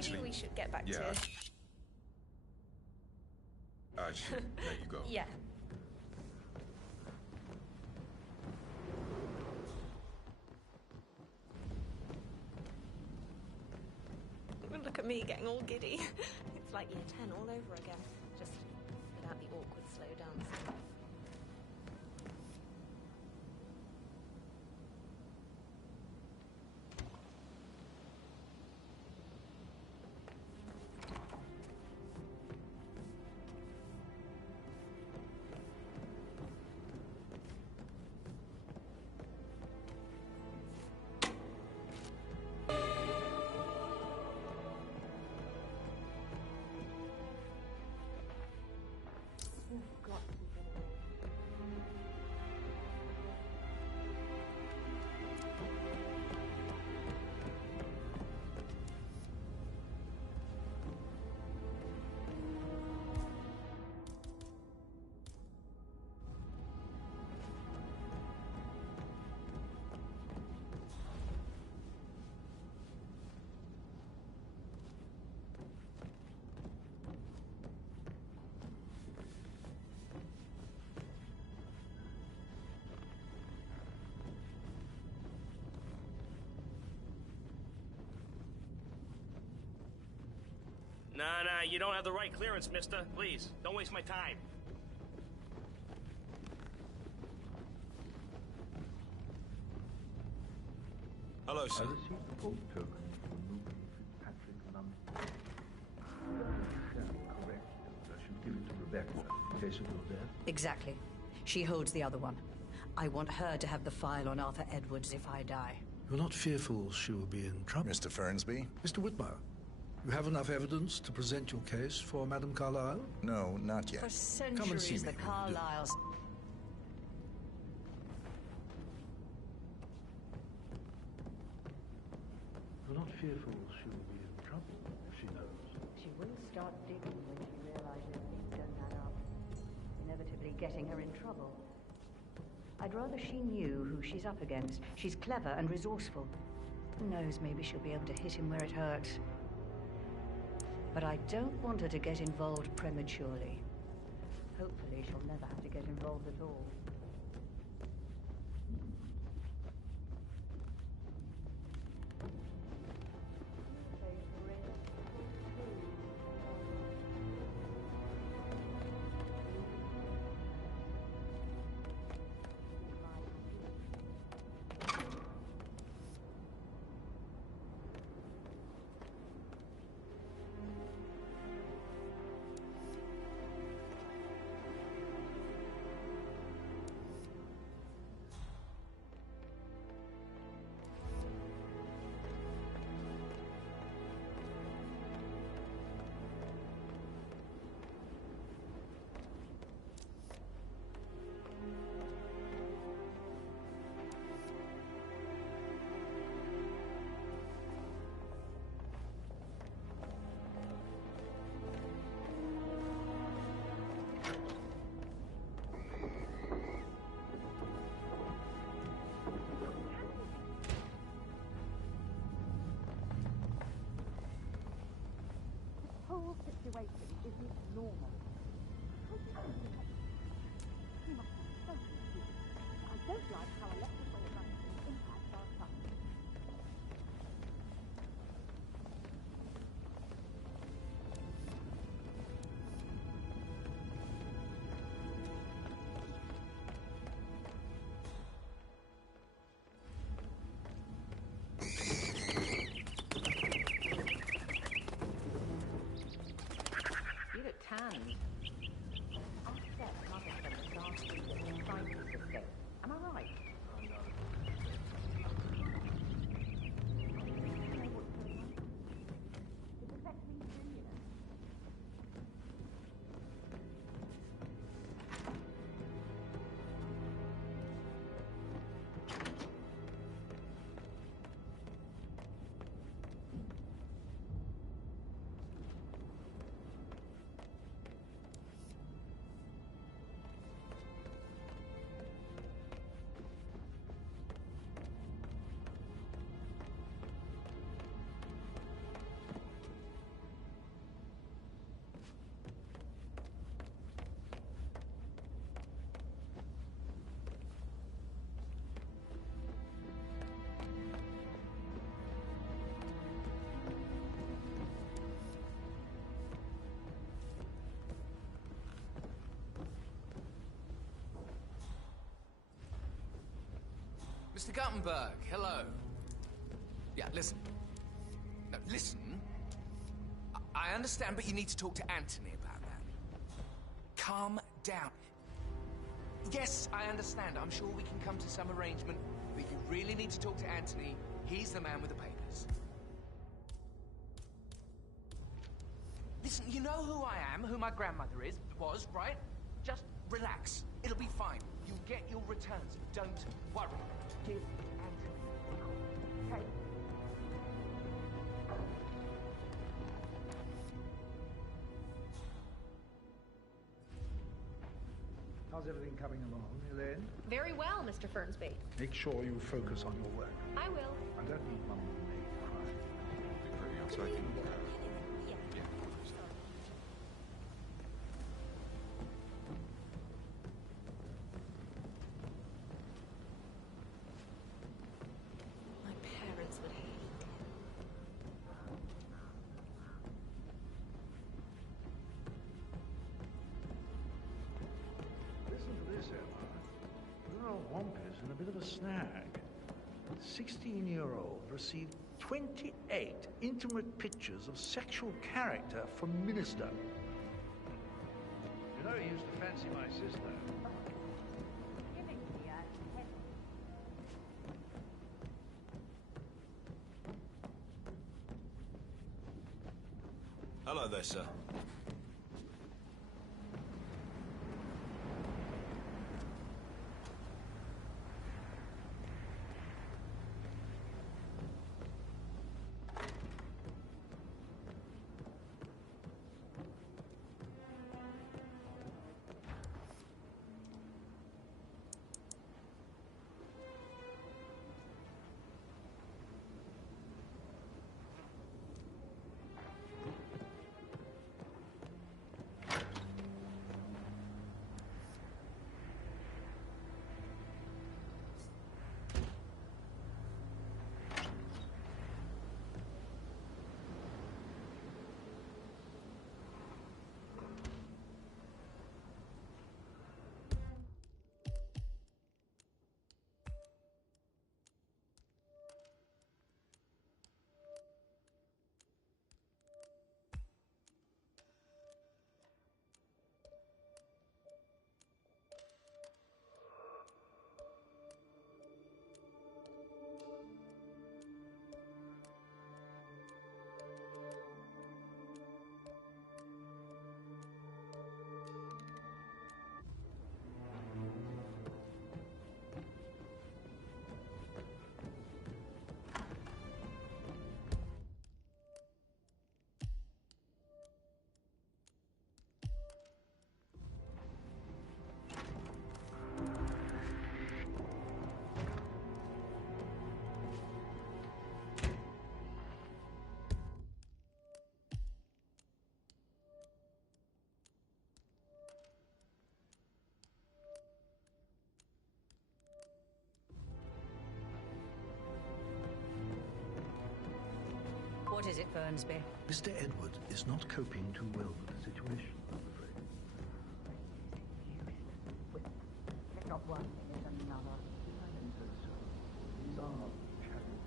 Maybe we should get back to... I should let you go. Yeah. Look at me getting all giddy. It's like year 10 all over again. Just without the awkward slow dancing. Nah, you don't have the right clearance, mister. Please, don't waste my time. Hello, sir. I received the full token for moving Patrick London. Correct. I should give it to Rebecca in case of your death. Exactly. She holds the other one. I want her to have the file on Arthur Edwards if I die. You're not fearful she will be in trouble? Mr. Fernsby? Mr. Whitmer, you have enough evidence to present your case for Madame Carlyle? No, not yet. For centuries, the Carlyles... You're not fearful she will be in trouble if she knows? She will start digging when she realizes things don't add up, inevitably getting her in trouble. I'd rather she knew who she's up against. She's clever and resourceful. Who knows, maybe she'll be able to hit him where it hurts. But I don't want her to get involved prematurely. Hopefully she'll never have to get involved at all. Whole situation isn't normal. He must be so confused. I don't like how electrical electricity impacts our son. You look tan. Offset mother from the last week in crisis escape. Am I right? It affects me too, you know. Mr. Guttenberg, hello. Yeah, listen. No, listen. I understand, but you need to talk to Anthony about that. Calm down. Yes, I understand. I'm sure we can come to some arrangement, but you really need to talk to Anthony. He's the man with the papers. Listen, you know who I am, who my grandmother was, right? Just relax. It'll be fine. You'll get your returns. Don't worry. Give Anthony a call, okay? How's everything coming along, Elaine? Very well, Mr. Fernsby. Make sure you focus on your work. I will. I don't need Mum and me to cry. So I can... My parents would hate snag. 16-year-old received 28 intimate pictures of sexual character from Minister. You know he used to fancy my sister. Hello there, sir. What is it, Fernsby? Mr. Edward is not coping too well with the situation, I'm afraid. It's not one thing, it's another. These are challenges.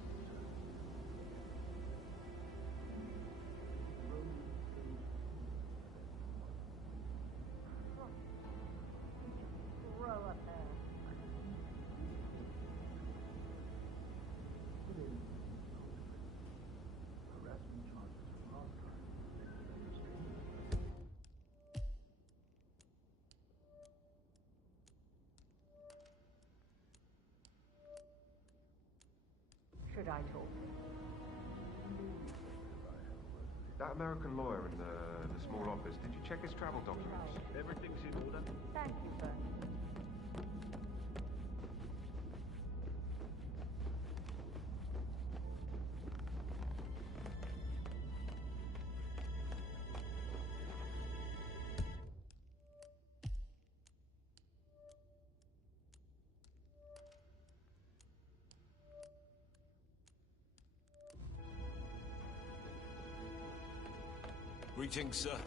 Row up there. Should I talk? That American lawyer in the small office, did you check his travel documents? Everything's in order. Thank you, sir. Greetings, sir.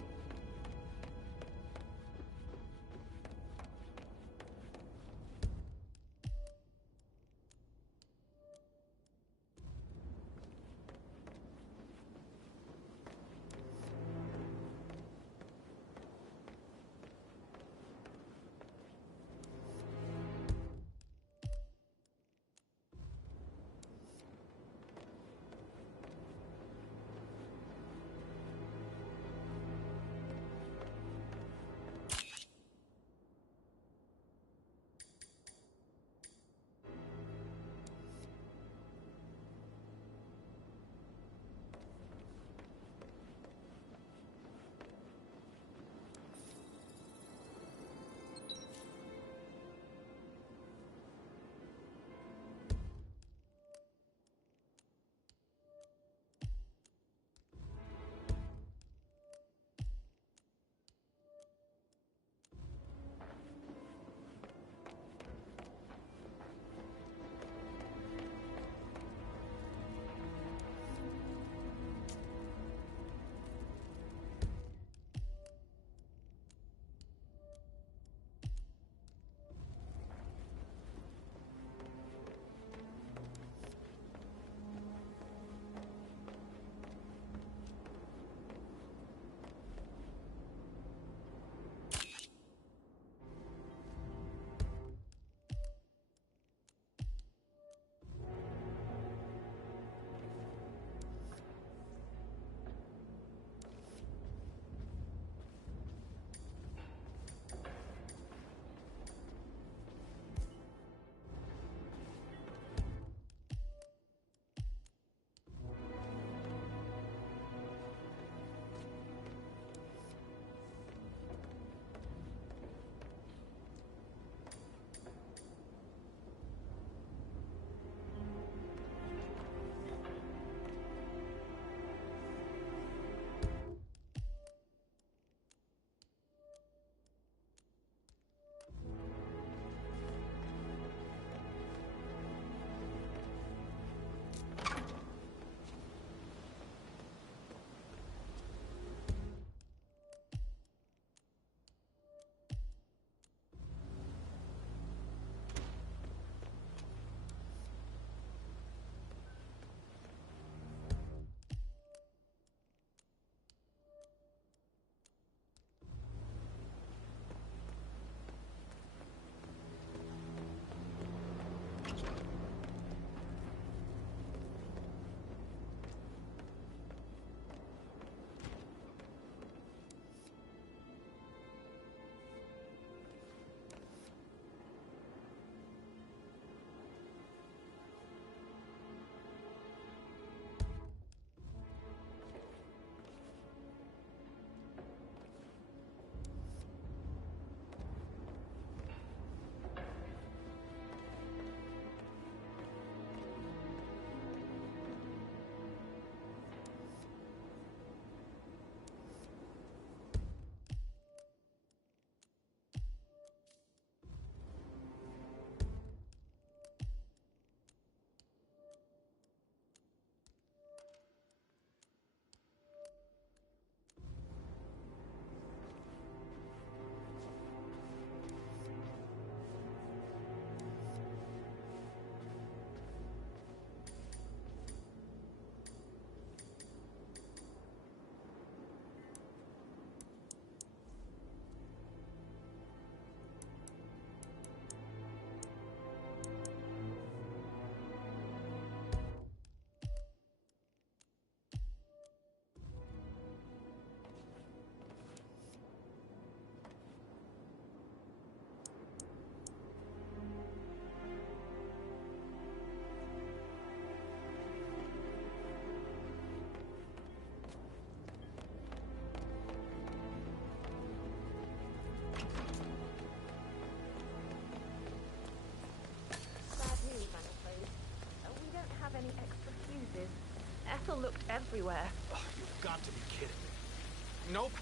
also looked everywhere. Oh, you've got to be kidding me. Nope.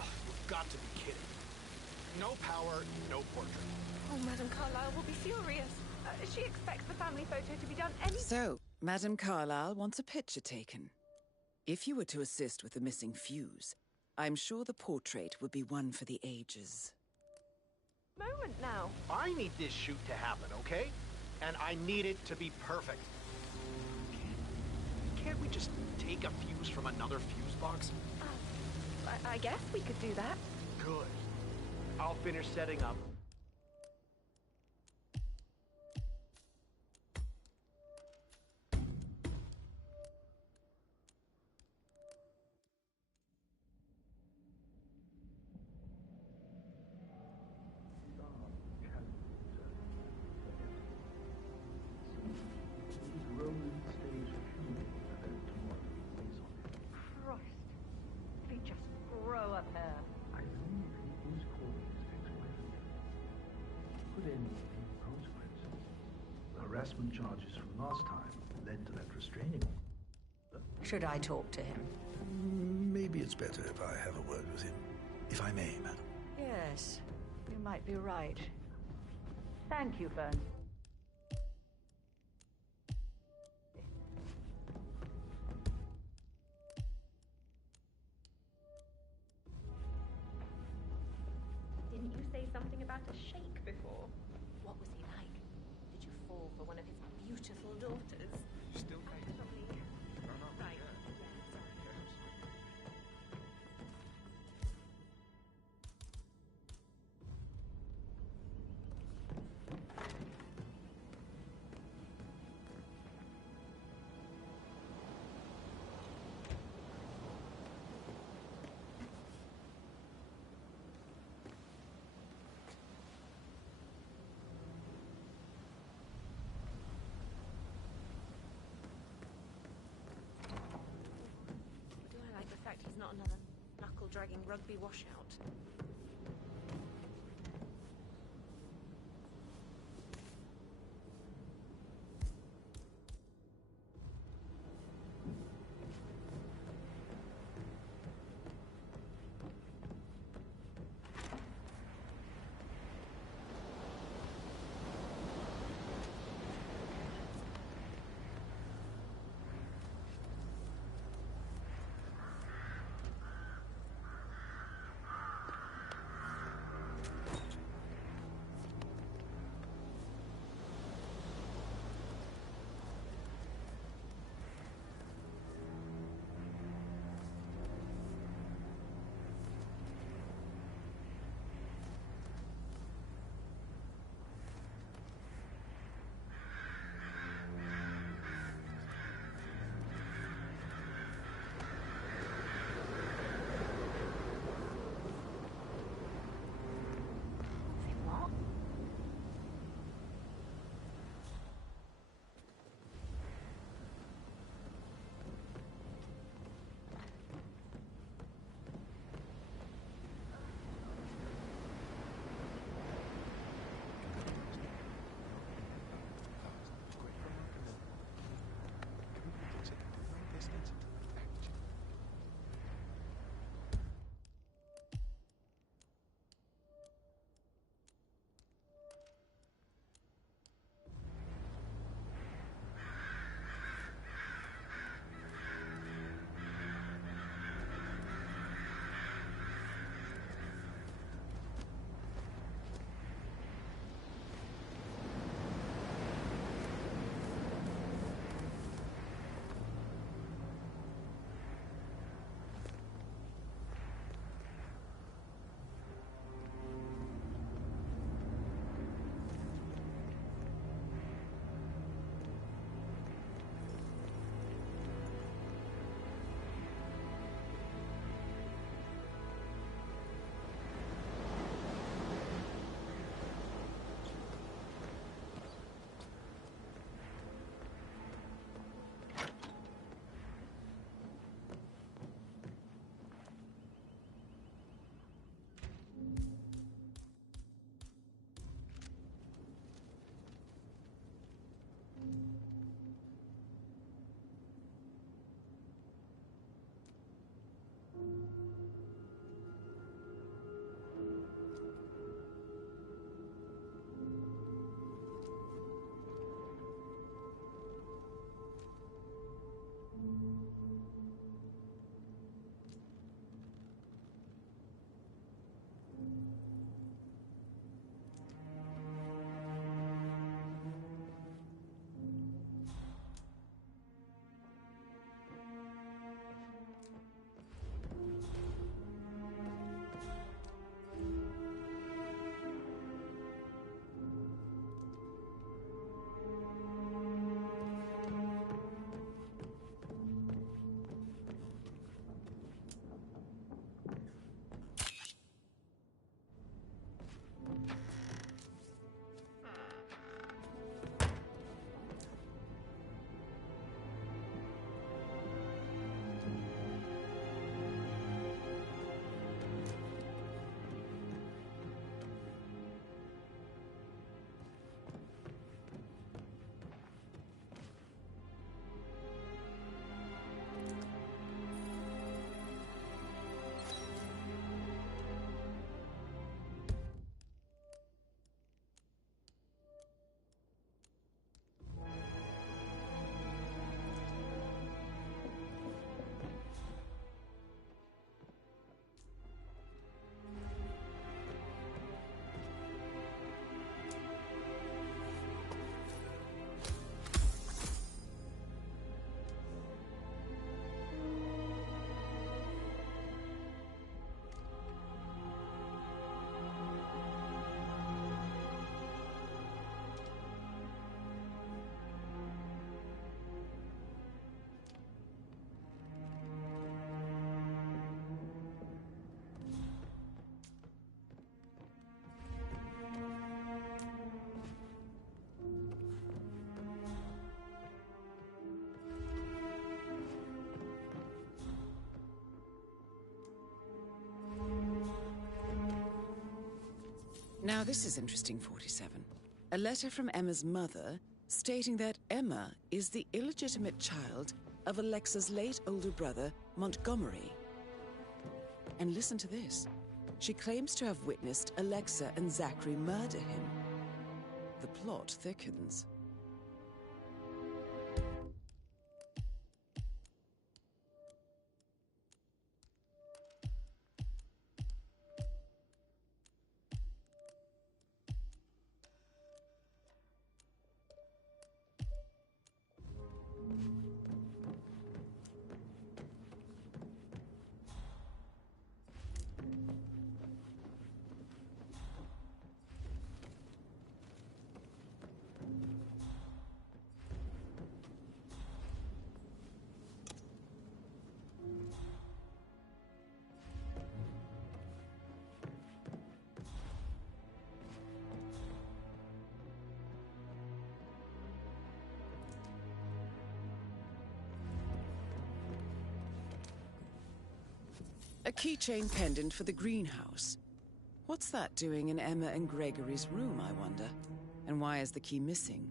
Oh, you've got to be kidding me. No power, no portrait. Oh, Madame Carlyle will be furious. She expects the family photo to be done any... So, Madame Carlyle wants a picture taken. If you were to assist with the missing fuse, I'm sure the portrait would be one for the ages. Moment now. I need this shoot to happen, okay? And I need it to be perfect. Can't we just take a fuse from another fuse box? I guess we could do that. Good. I'll finish setting up. Christ. They just grow up hair. I believe he is calling his ex-wife again. Could end in legal consequences. The harassment charges from last time led to that restraining order. Should I talk to him? Maybe it's better if I have a word with him. If I may, madam. Yes, you might be right. Thank you, Fern. Didn't you say something about a sheik before? What was he like? Did you fall for one of his beautiful daughters? Still Probably. Right. Do I like the fact he's not another knuckle-dragging rugby washout? Now this is interesting, 47. A letter from Emma's mother stating that Emma is the illegitimate child of Alexa's late older brother, Montgomery. And listen to this. She claims to have witnessed Alexa and Zachary murder him. The plot thickens. A keychain pendant for the greenhouse. What's that doing in Emma and Gregory's room, I wonder? And why is the key missing?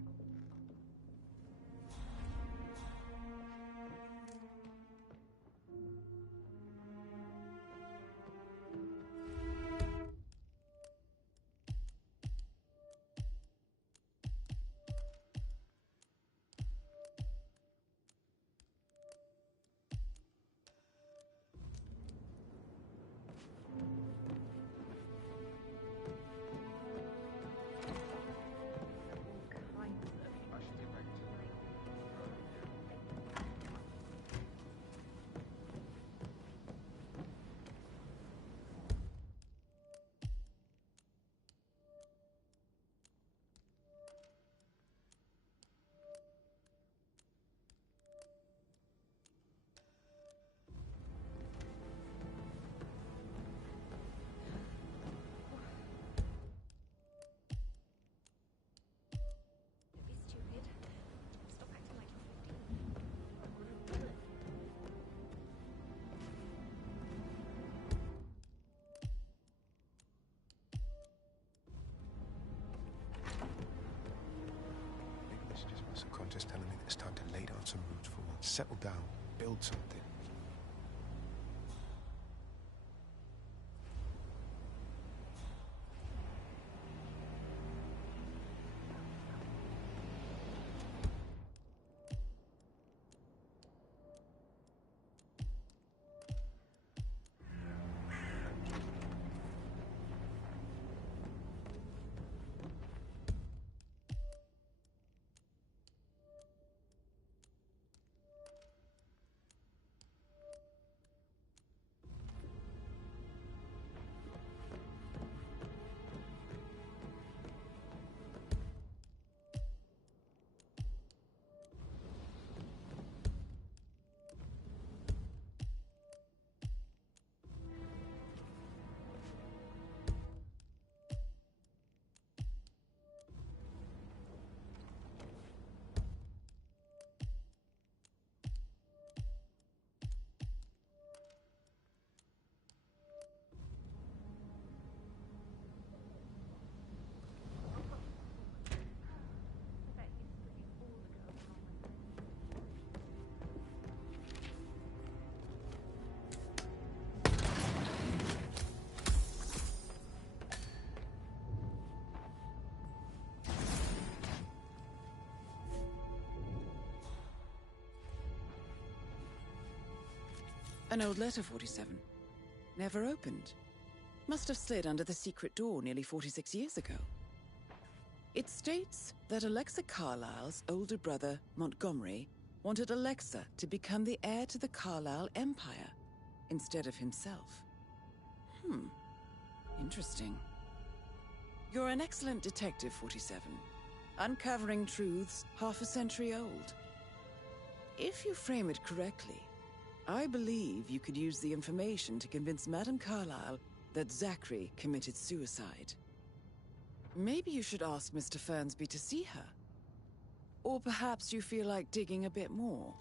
Just telling me that it's time to lay down some roots for once. Settle down, build something. An old letter, 47. Never opened. Must have slid under the secret door nearly 46 years ago. It states that Alexa Carlyle's older brother, Montgomery, wanted Alexa to become the heir to the Carlyle Empire instead of himself. Interesting. You're an excellent detective, 47. Uncovering truths half a century old. If you frame it correctly, I believe you could use the information to convince Madame Carlyle that Zachary committed suicide. Maybe you should ask Mr. Fernsby to see her. Or perhaps you feel like digging a bit more.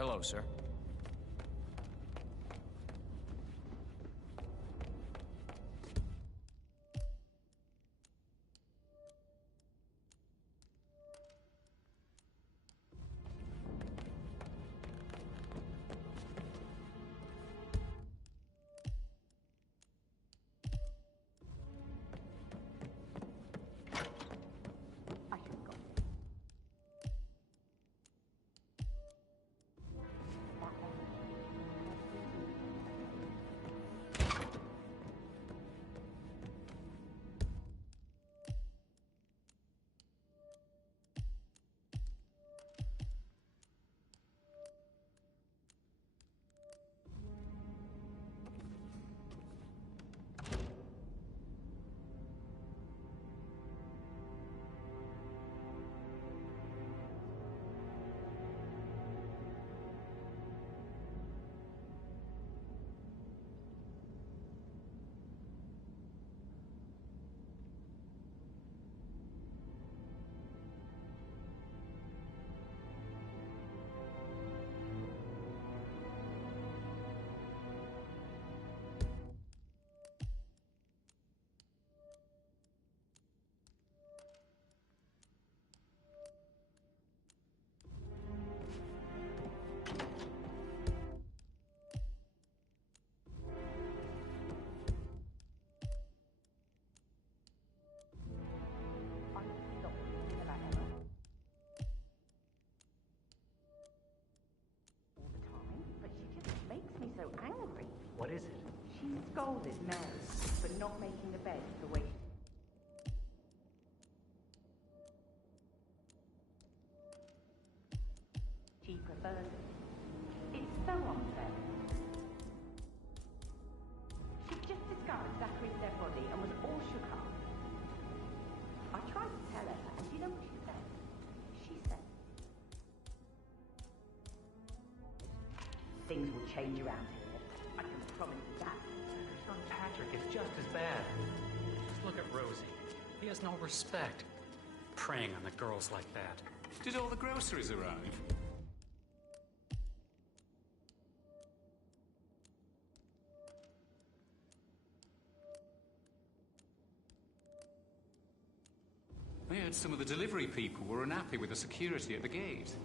Hello, sir. What is it? She scolded Mary for not making the bed the way she prefers it. It's so unfair. She just discovered Zachary's dead body and was all shook up. I tried to tell her, and you know what she said? She said, things will change around here. I can promise you that. Her son Patrick is just as bad. Just look at Rosie. He has no respect. Preying on the girls like that. Did all the groceries arrive? I heard some of the delivery people were unhappy with the security at the gate.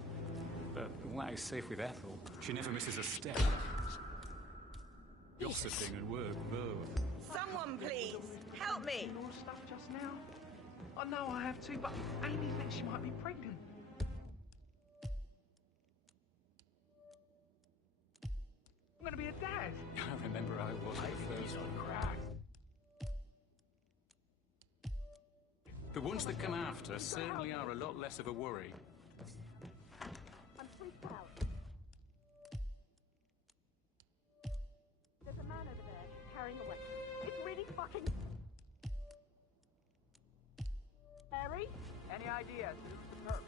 But why safe with Ethel? She never misses a step. Gossiping and work both. Someone, please, help me! More stuff just now? I know I have to, but Amy thinks she might be pregnant. I'm gonna be a dad. I remember I was the first one. The ones that come after certainly are a lot less of a worry. I'm freaked out. There's a man over there carrying a weapon. It's really fucking... Mary? Any ideas? Who's the perp?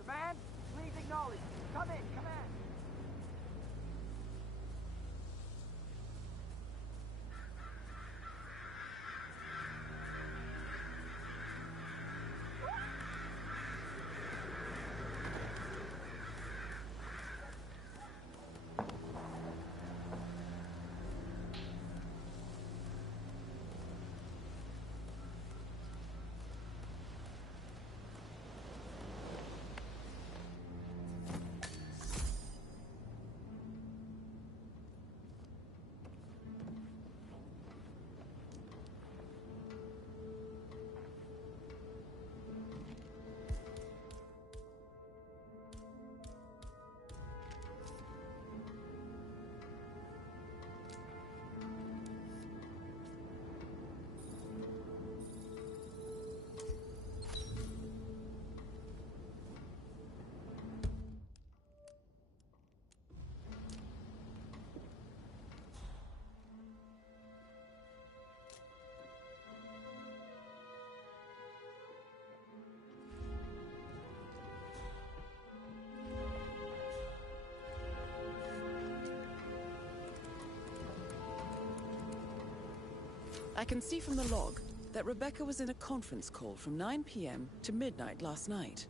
Command, please acknowledge. Come in, command. I can see from the log that Rebecca was in a conference call from 9 p.m. to midnight last night.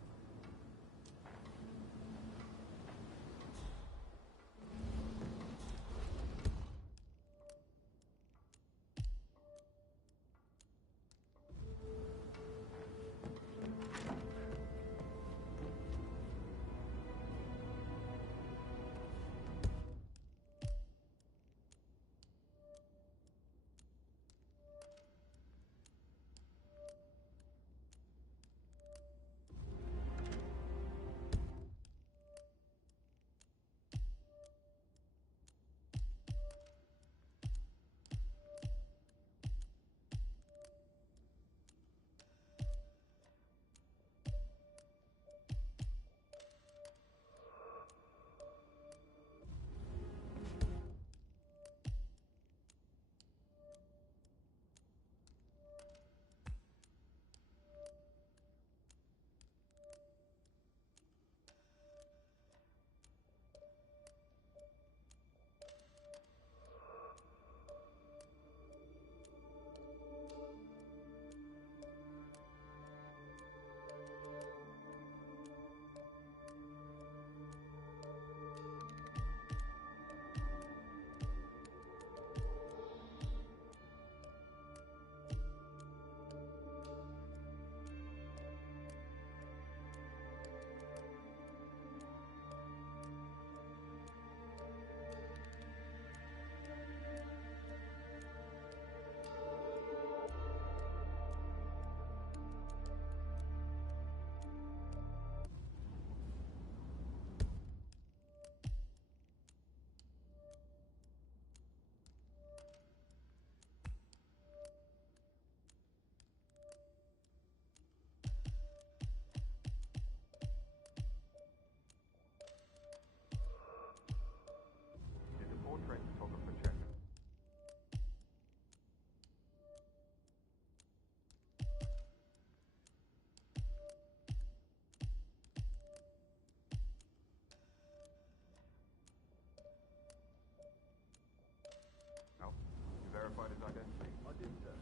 Verified his identity. I did, sir.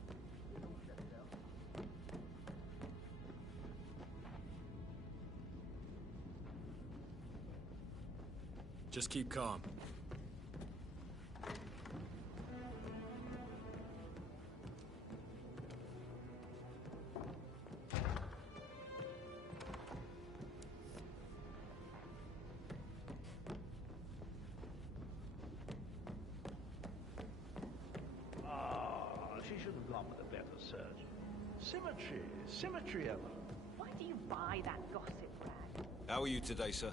We'll all check it out. Just keep calm. She should have gone with a better surgeon. Symmetry, Emma. Why do you buy that gossip rag? How are you today, sir?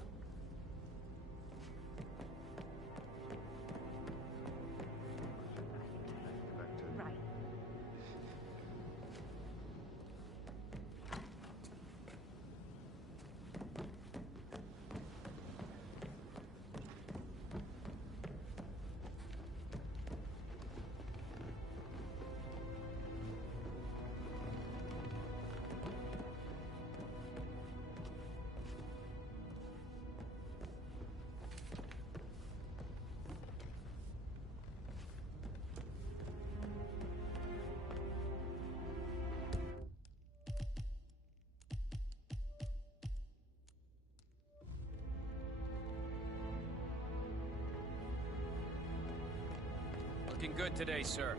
Right. Looking good today, sir.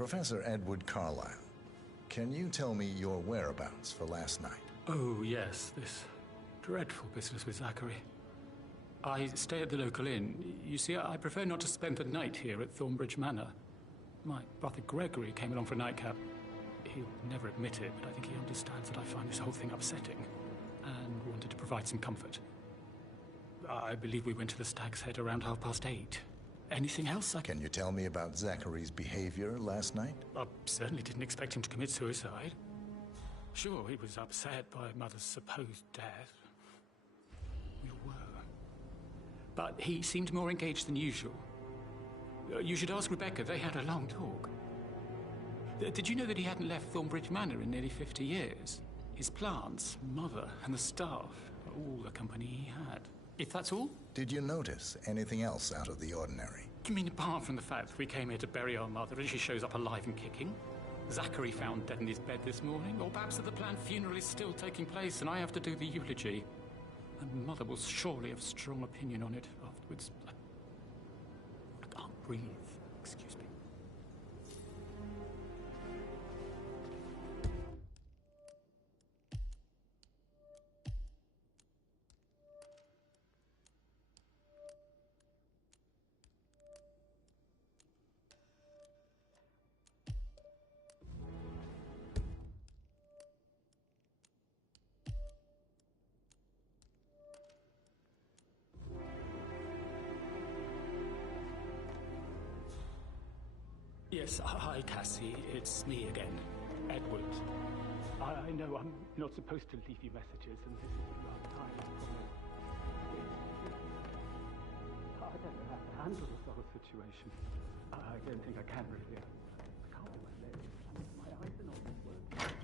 Professor Edward Carlyle, can you tell me your whereabouts for last night? Oh, yes, this dreadful business with Zachary. I stay at the local inn. You see, I prefer not to spend the night here at Thornbridge Manor. My brother Gregory came along for a nightcap. He'll never admit it, but I think he understands that I find this whole thing upsetting and wanted to provide some comfort. I believe we went to the Stag's Head around 8:30. Anything else I can... Can you tell me about Zachary's behavior last night? I certainly didn't expect him to commit suicide. Sure, he was upset by Mother's supposed death. We were. But he seemed more engaged than usual. You should ask Rebecca. They had a long talk. Did you know that he hadn't left Thornbridge Manor in nearly 50 years? His plants, Mother, and the staff are all the company he had. If that's all? Did you notice anything else out of the ordinary? You mean apart from the fact that we came here to bury our mother and she shows up alive and kicking? Zachary found dead in his bed this morning? Or perhaps that the planned funeral is still taking place and I have to do the eulogy? And Mother will surely have a strong opinion on it afterwards. I can't breathe. Excuse me. Yes, hi, Cassie. It's me again, Edward. I know I'm not supposed to leave you messages, and this is the last time I promise. I don't know how to handle this whole situation. I don't think I can really. I can't do my legs. My eyes are not working.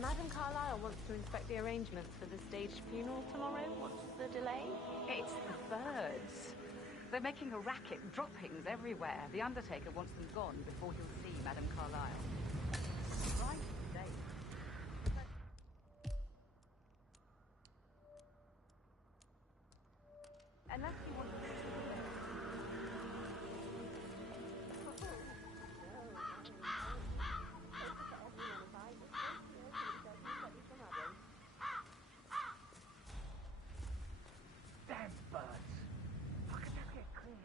Madame Carlyle wants to inspect the arrangements for the staged funeral tomorrow. What's the delay? It's the birds. They're making a racket, droppings everywhere. The Undertaker wants them gone before he'll see Madame Carlyle. Right today. Unless you want to... Damn birds. Why can't I get clear?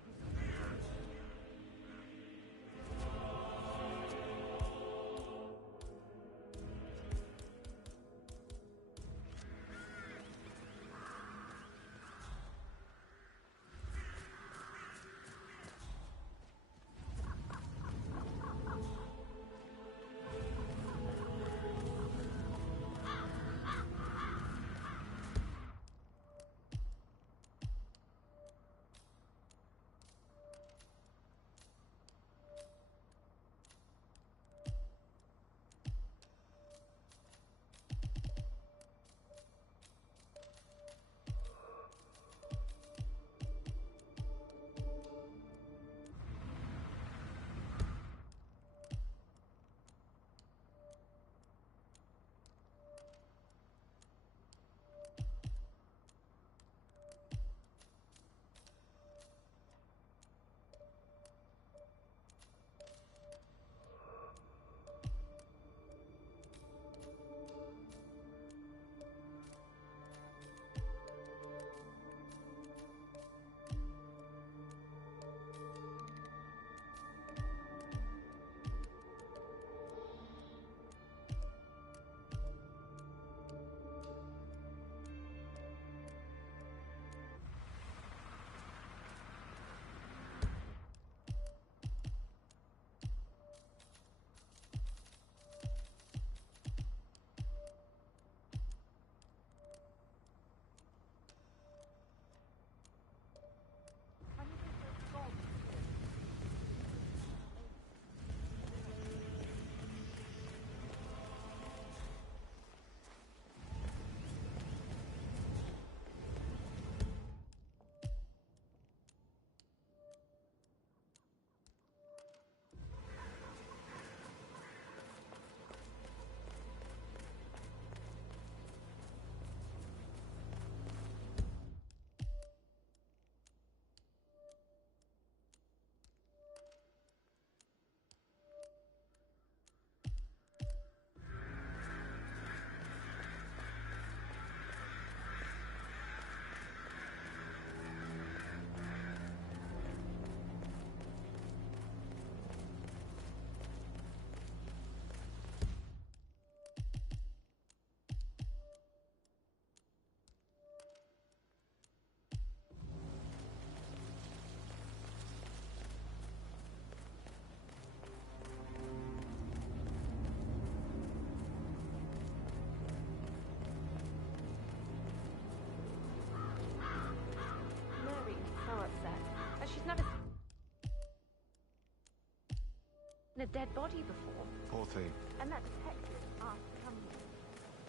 A dead body before. Poor thing. And that detective asked to come here.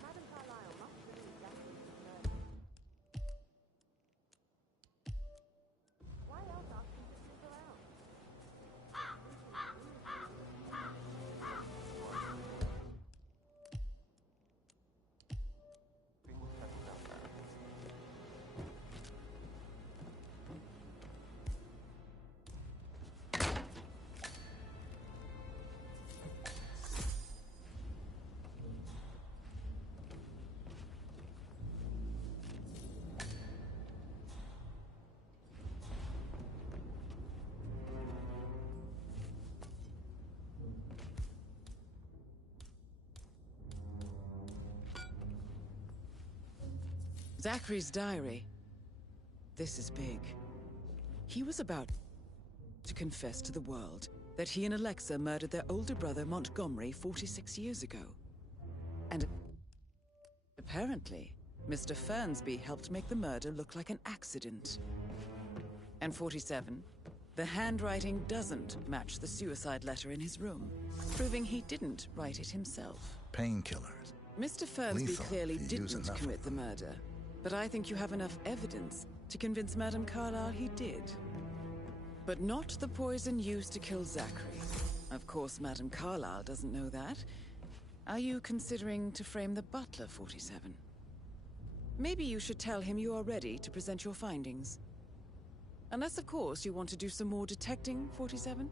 Madame Carlyle must believe Zachary was murdered. Why else ask him to snoop around? Zachary's diary. This is big. He was about to confess to the world that he and Alexa murdered their older brother Montgomery 46 years ago. And apparently, Mr. Fernsby helped make the murder look like an accident. And 47, the handwriting doesn't match the suicide letter in his room, proving he didn't write it himself. Painkillers. Mr. Fernsby Lethal, clearly if you use didn't enough commit the murder, but I think you have enough evidence to convince Madame Carlyle he did. But not the poison used to kill Zachary. Of course, Madame Carlyle doesn't know that. Are you considering to frame the butler, 47? Maybe you should tell him you are ready to present your findings. Unless, of course, you want to do some more detecting, 47?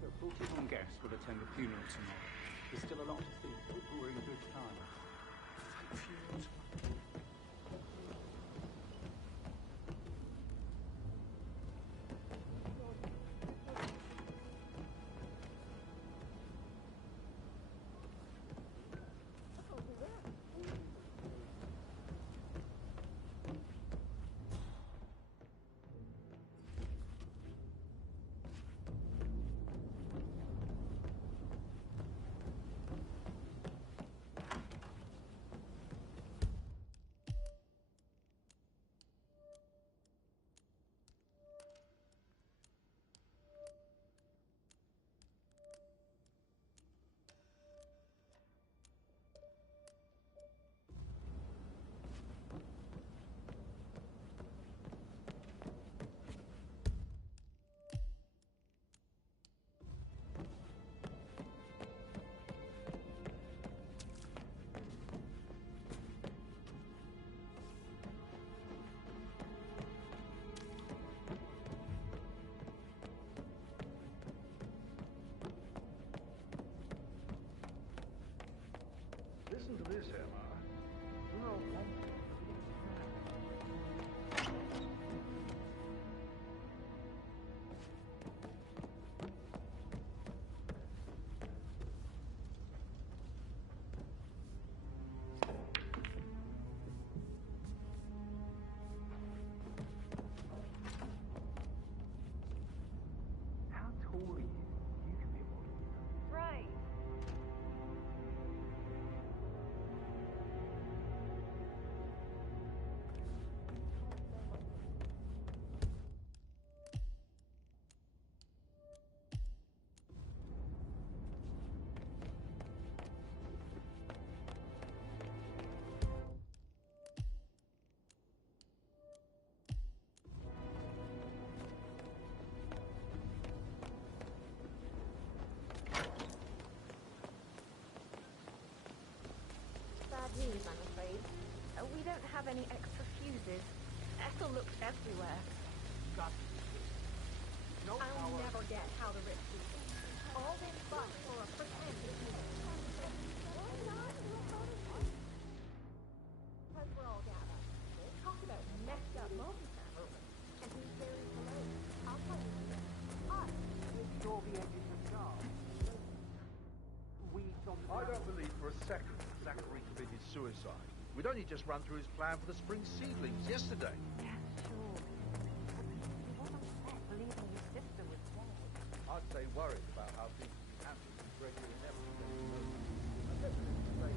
So 41 guests will attend the funeral tomorrow. There's still a lot to see, but we're in good time. Funerals. Listen to this, Emma. How tall are you? You can be a model. Right. Bad news, I'm afraid. We don't have any extra fuses. Ethel looked everywhere. I'll never get how the Rift is all this fuss for a pretend because we're all gathered. Talk about messed up multi-camera. And who's very below? I'll tell you. Us. You're the engine of God. I don't believe for a second Zachary committed suicide. We'd only just run through his plan for the spring seedlings yesterday. Yeah, sure. He wasn't upset believing his sister was dead. I'd say worried about how things would be handled with Gregory and everything. I definitely say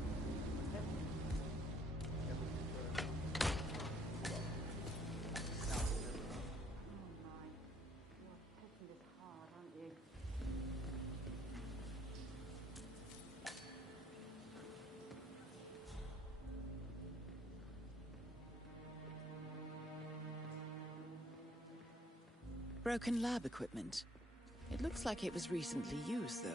Broken lab equipment. It looks like it was recently used, though.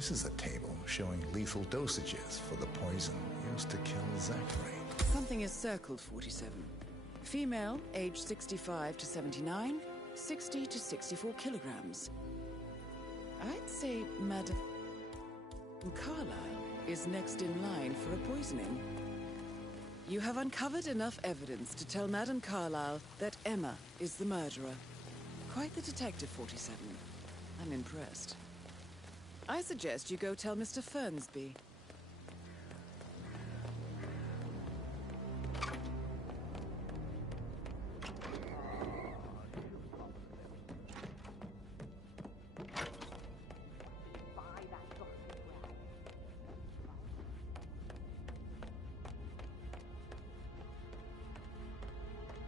This is a table showing lethal dosages for the poison used to kill Zachary. Something is circled, 47. Female, age 65 to 79, 60 to 64 kilograms. I'd say Madame Carlyle is next in line for a poisoning. You have uncovered enough evidence to tell Madame Carlyle that Emma is the murderer. Quite the detective, 47. I'm impressed. I suggest you go tell Mr. Fernsby.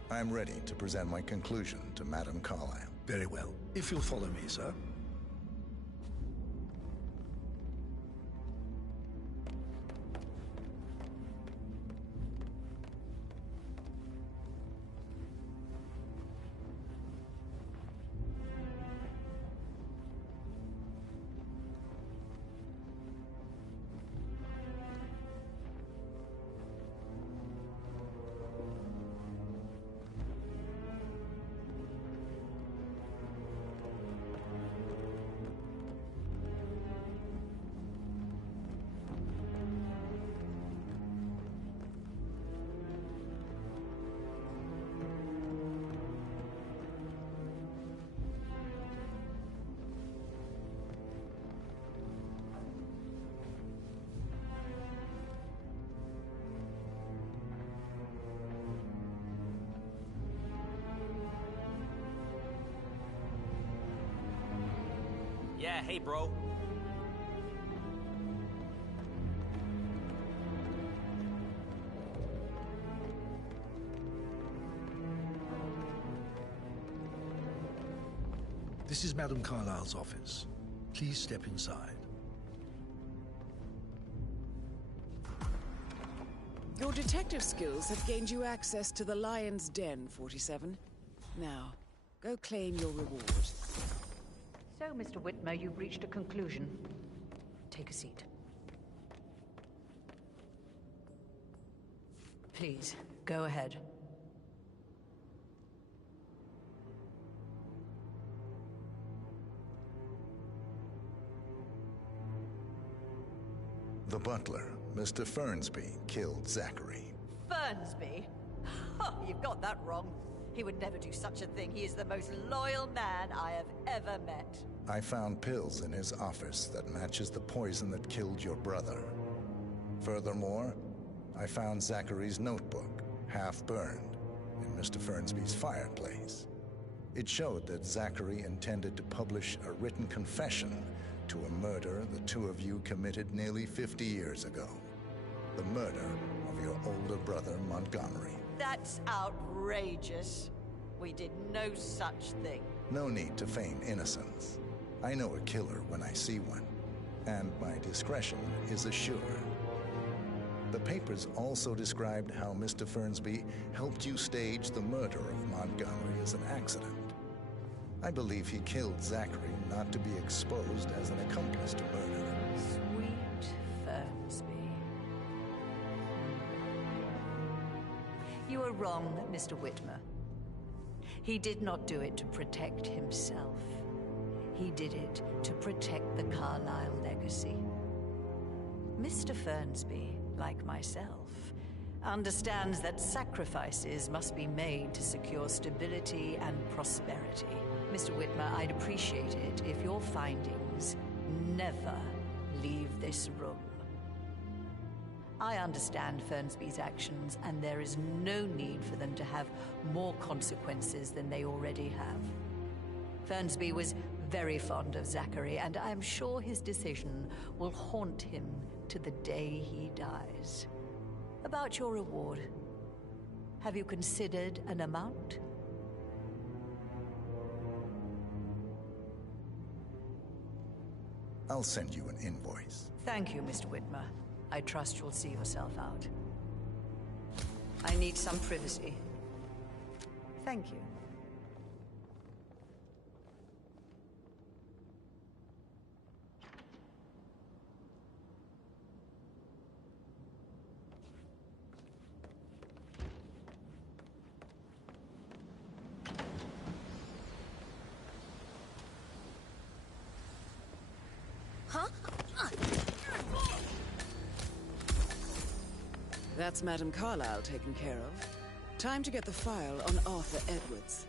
I'm ready to present my conclusion to Madame Carlyle. Very well. If you'll follow me, sir. Yeah, hey, bro. This is Madame Carlyle's office. Please step inside. Your detective skills have gained you access to the Lion's Den, 47. Now, go claim your reward. So, Mr. Whitmer, you've reached a conclusion. Take a seat. Please, go ahead. The butler, Mr. Fernsby, killed Zachary. Fernsby? Oh, you've got that wrong. He would never do such a thing. He is the most loyal man I have ever met. I found pills in his office that matches the poison that killed your brother. Furthermore, I found Zachary's notebook, half burned, in Mr. Fernsby's fireplace. It showed that Zachary intended to publish a written confession to a murder the two of you committed nearly 50 years ago. The murder of your older brother, Montgomery. That's outrageous. We did no such thing. No need to feign innocence. I know a killer when I see one, and my discretion is assured. The papers also described how Mr. Fernsby helped you stage the murder of Montgomery as an accident. I believe he killed Zachary not to be exposed as an accomplice to murder. Sweet Fernsby. You are wrong, Mr. Whitmer. He did not do it to protect himself. He did it to protect the Carlyle legacy. Mr. Fernsby, like myself, understands that sacrifices must be made to secure stability and prosperity. Mr. Whitmer, I'd appreciate it if your findings never leave this room. I understand Fernsby's actions, and there is no need for them to have more consequences than they already have. Fernsby was very fond of Zachary, and I'm sure his decision will haunt him to the day he dies. About your reward, have you considered an amount? I'll send you an invoice. Thank you, Mr. Whitmer. I trust you'll see yourself out. I need some privacy. Thank you. That's Madame Carlyle taken care of. Time to get the file on Arthur Edwards.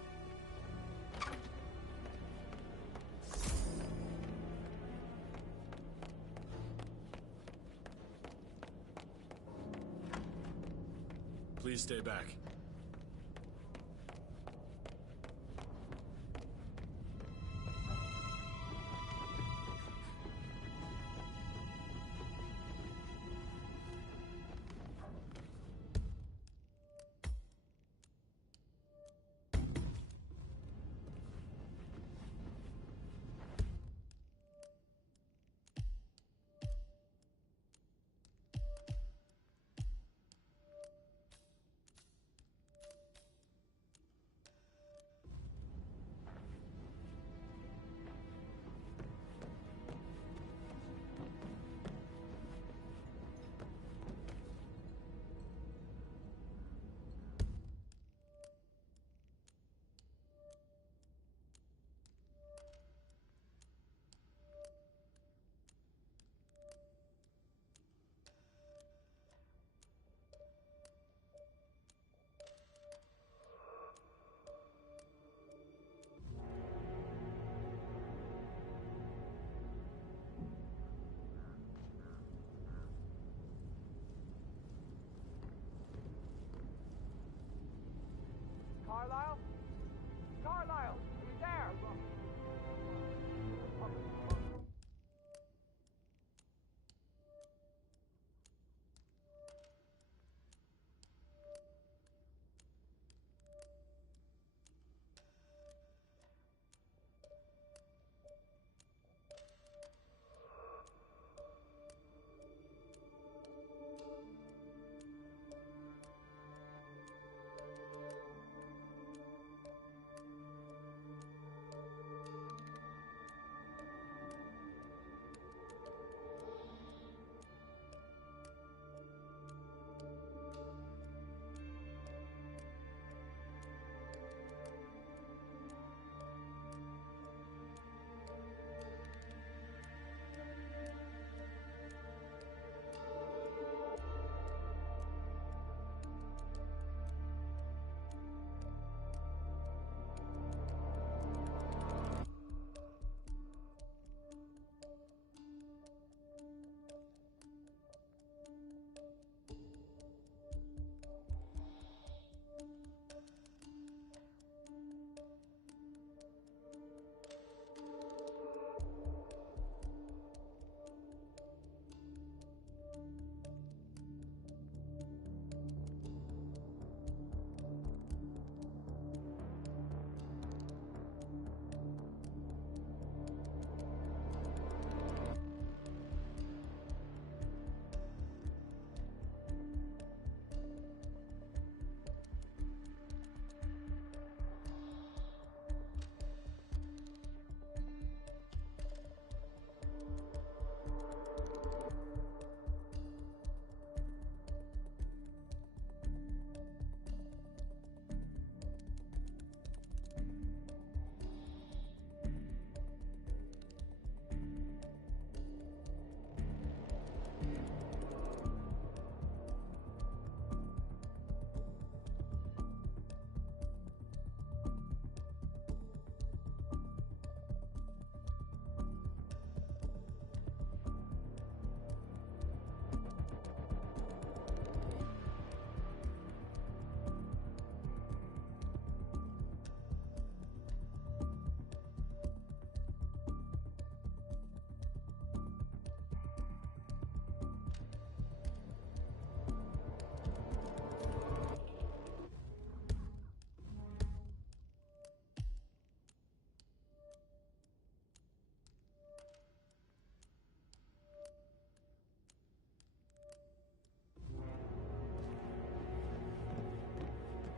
Please stay back. Carlyle? Carlyle, are you there?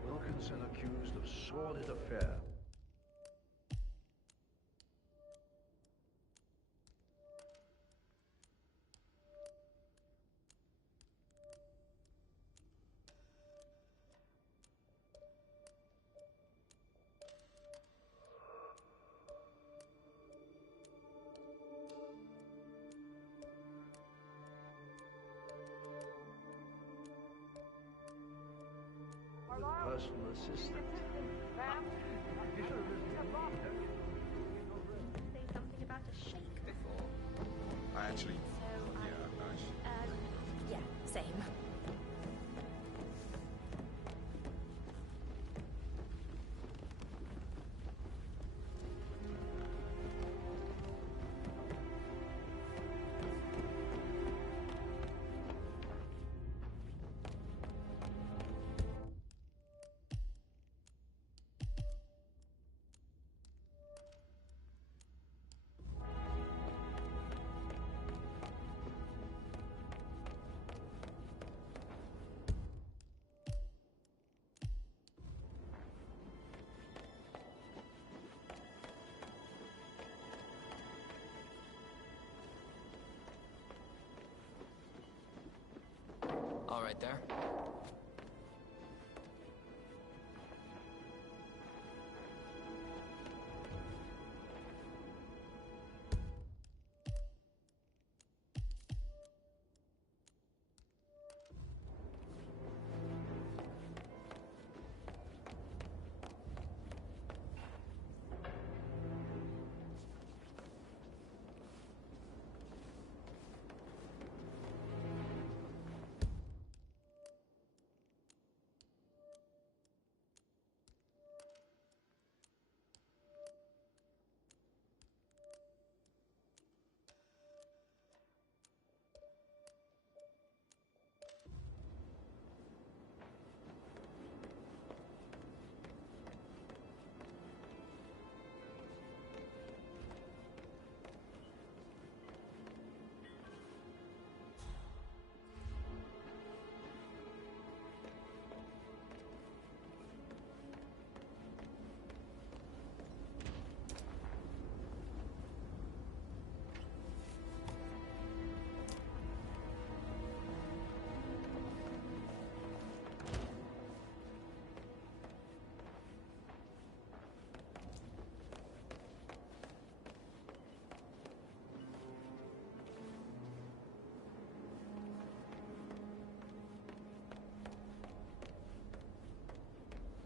Wilkinson accused of sordid affair. assistant. You should have listened to the doctor. Say something about a shake before. I actually... So yeah, yeah, same. All right there.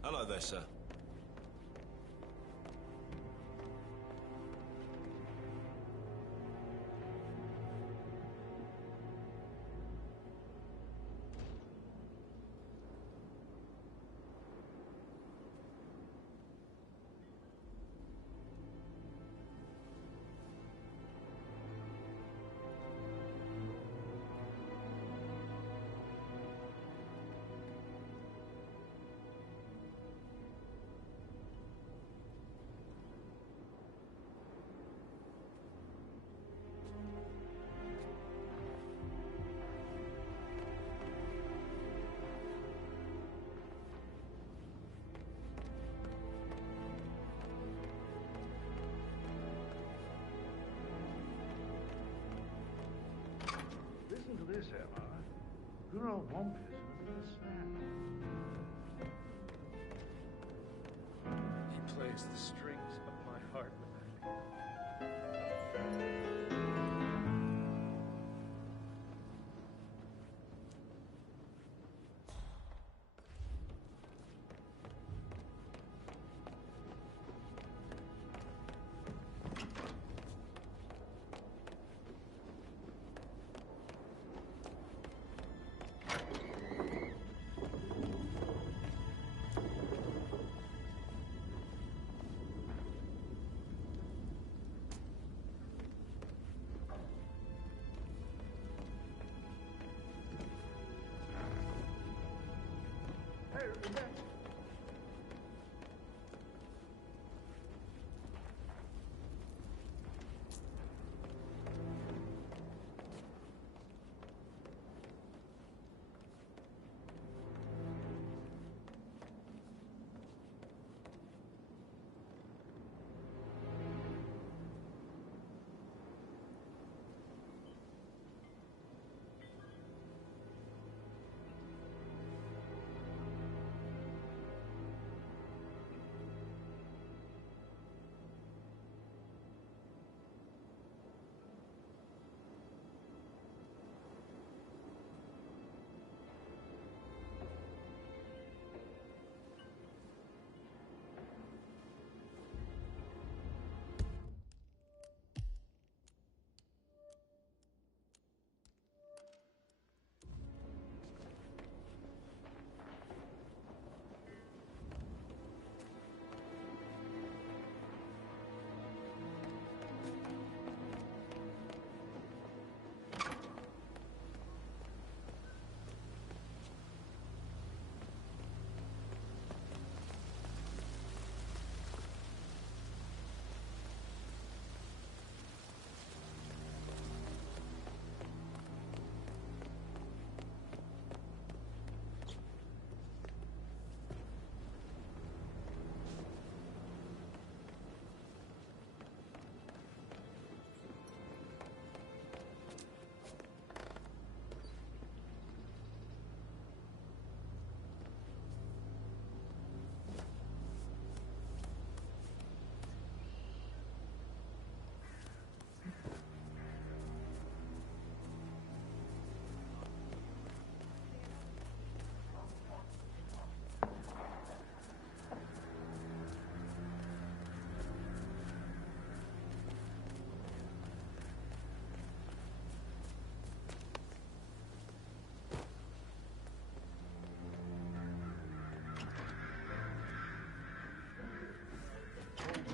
Hello there, sir. Listen to this, Emma. Good old Wampus with a snap. He plays the strings of my heart.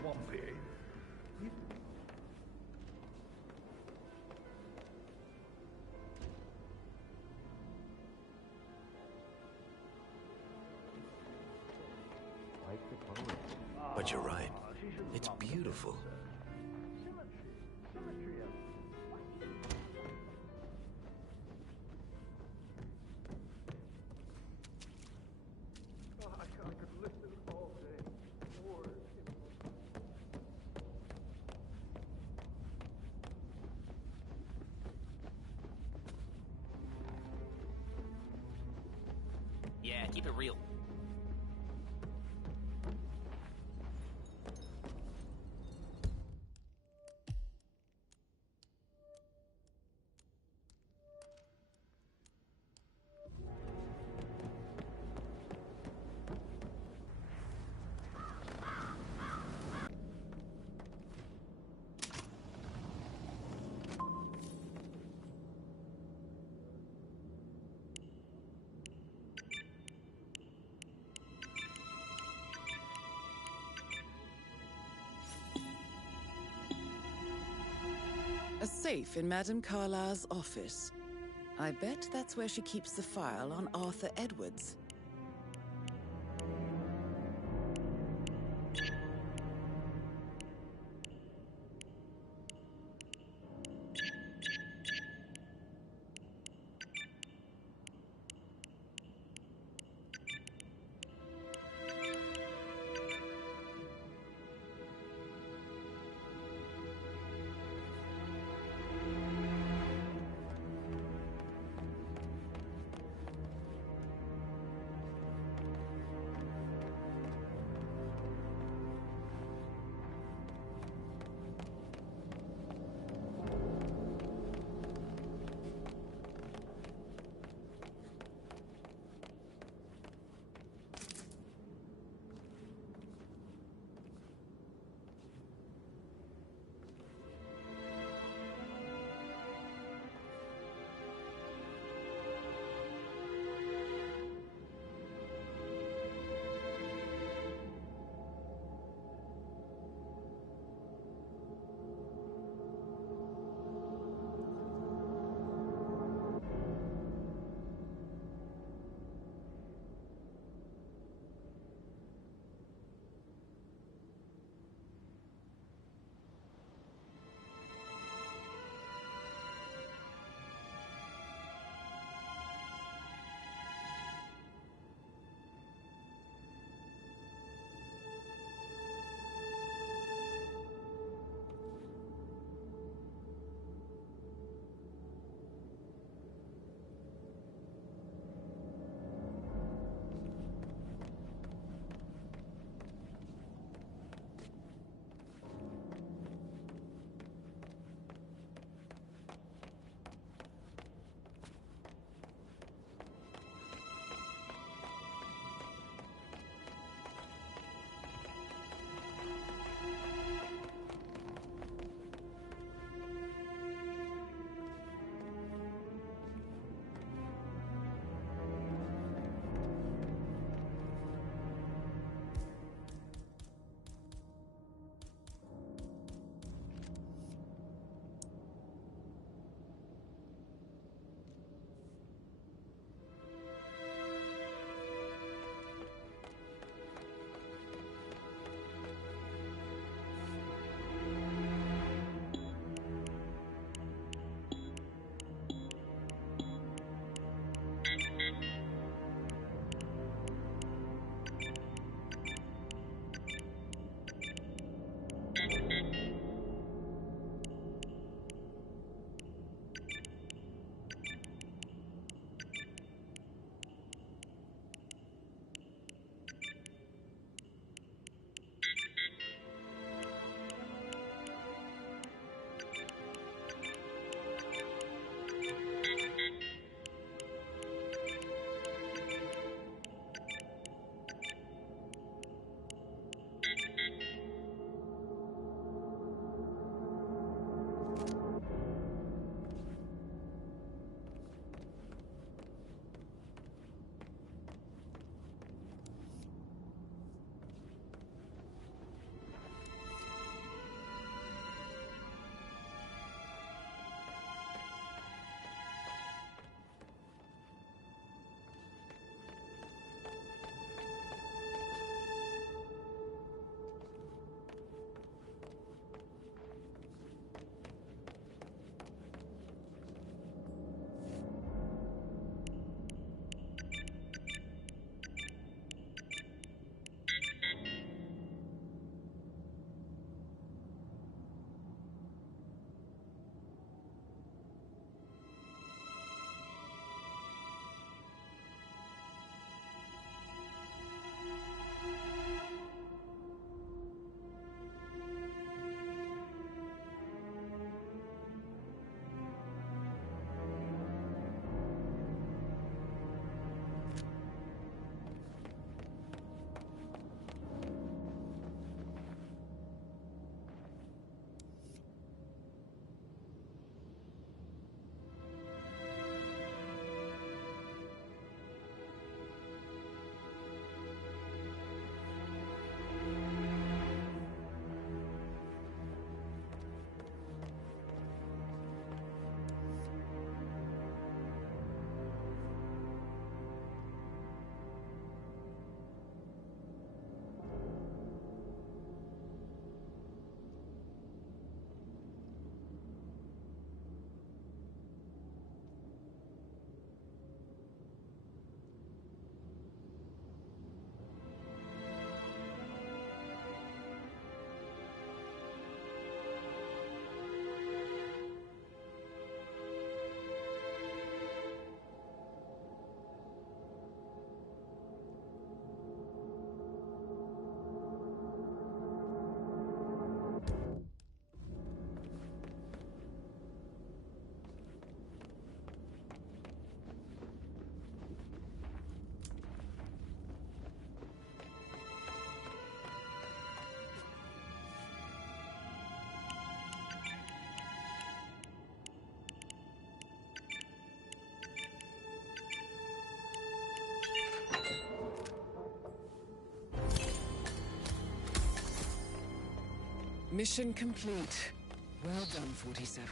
swampy. But you're right. It's beautiful. I could listen all day. Lord. Yeah, keep it real. A safe in Madame Carlyle's office. I bet that's where she keeps the file on Arthur Edwards. Mission complete. Well done, 47.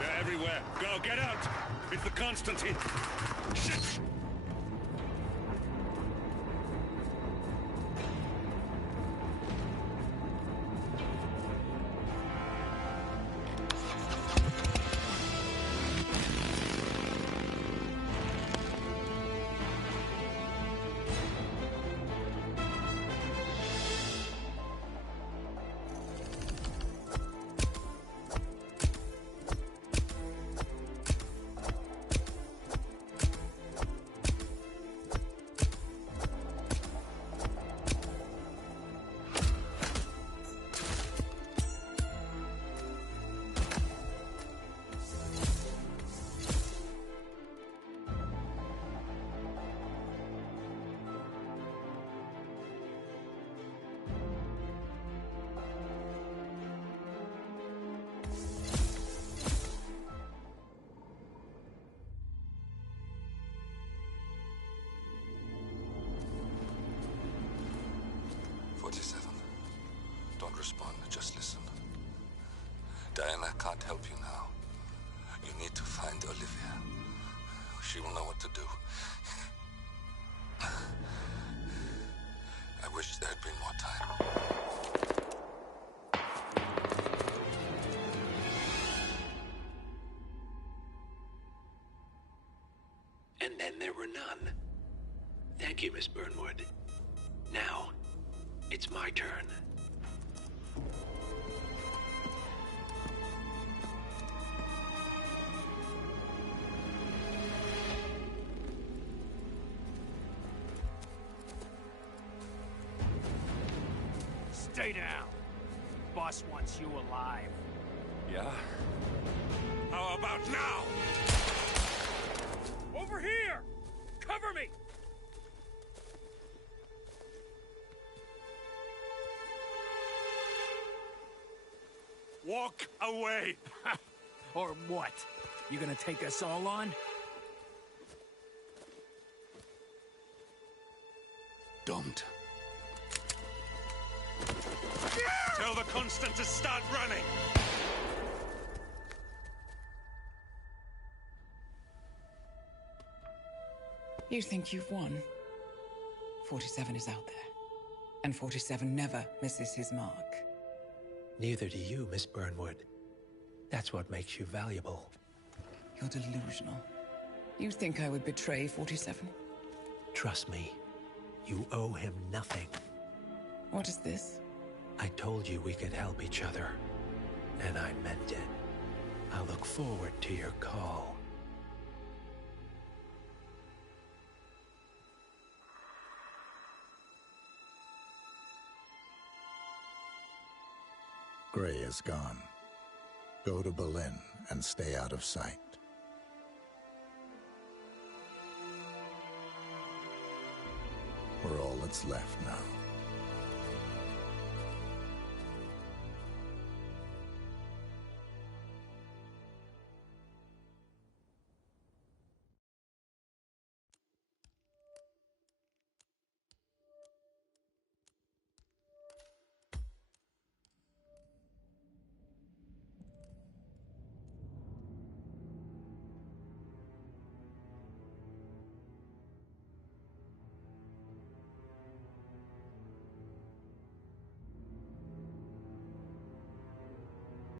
They're everywhere. Go, get out! It's the Constantine. Shit! Don't respond, just listen. Diana can't help you now. You need to find Olivia. She will know what to do. I wish there had been more time. And then there were none. Thank you, Miss Burnwood. Now, it's my turn. Stay down. Boss wants you alive. Yeah? How about now? Over here! Cover me! Walk away! Or what? You gonna take us all on? Don't. Tell the Constant to start running! You think you've won? 47 is out there. And 47 never misses his mark. Neither do you, Miss Burnwood. That's what makes you valuable. You're delusional. You think I would betray 47? Trust me, you owe him nothing. What is this? I told you we could help each other, and I meant it. I look forward to your call. Gray is gone. Go to Berlin and stay out of sight. We're all that's left now.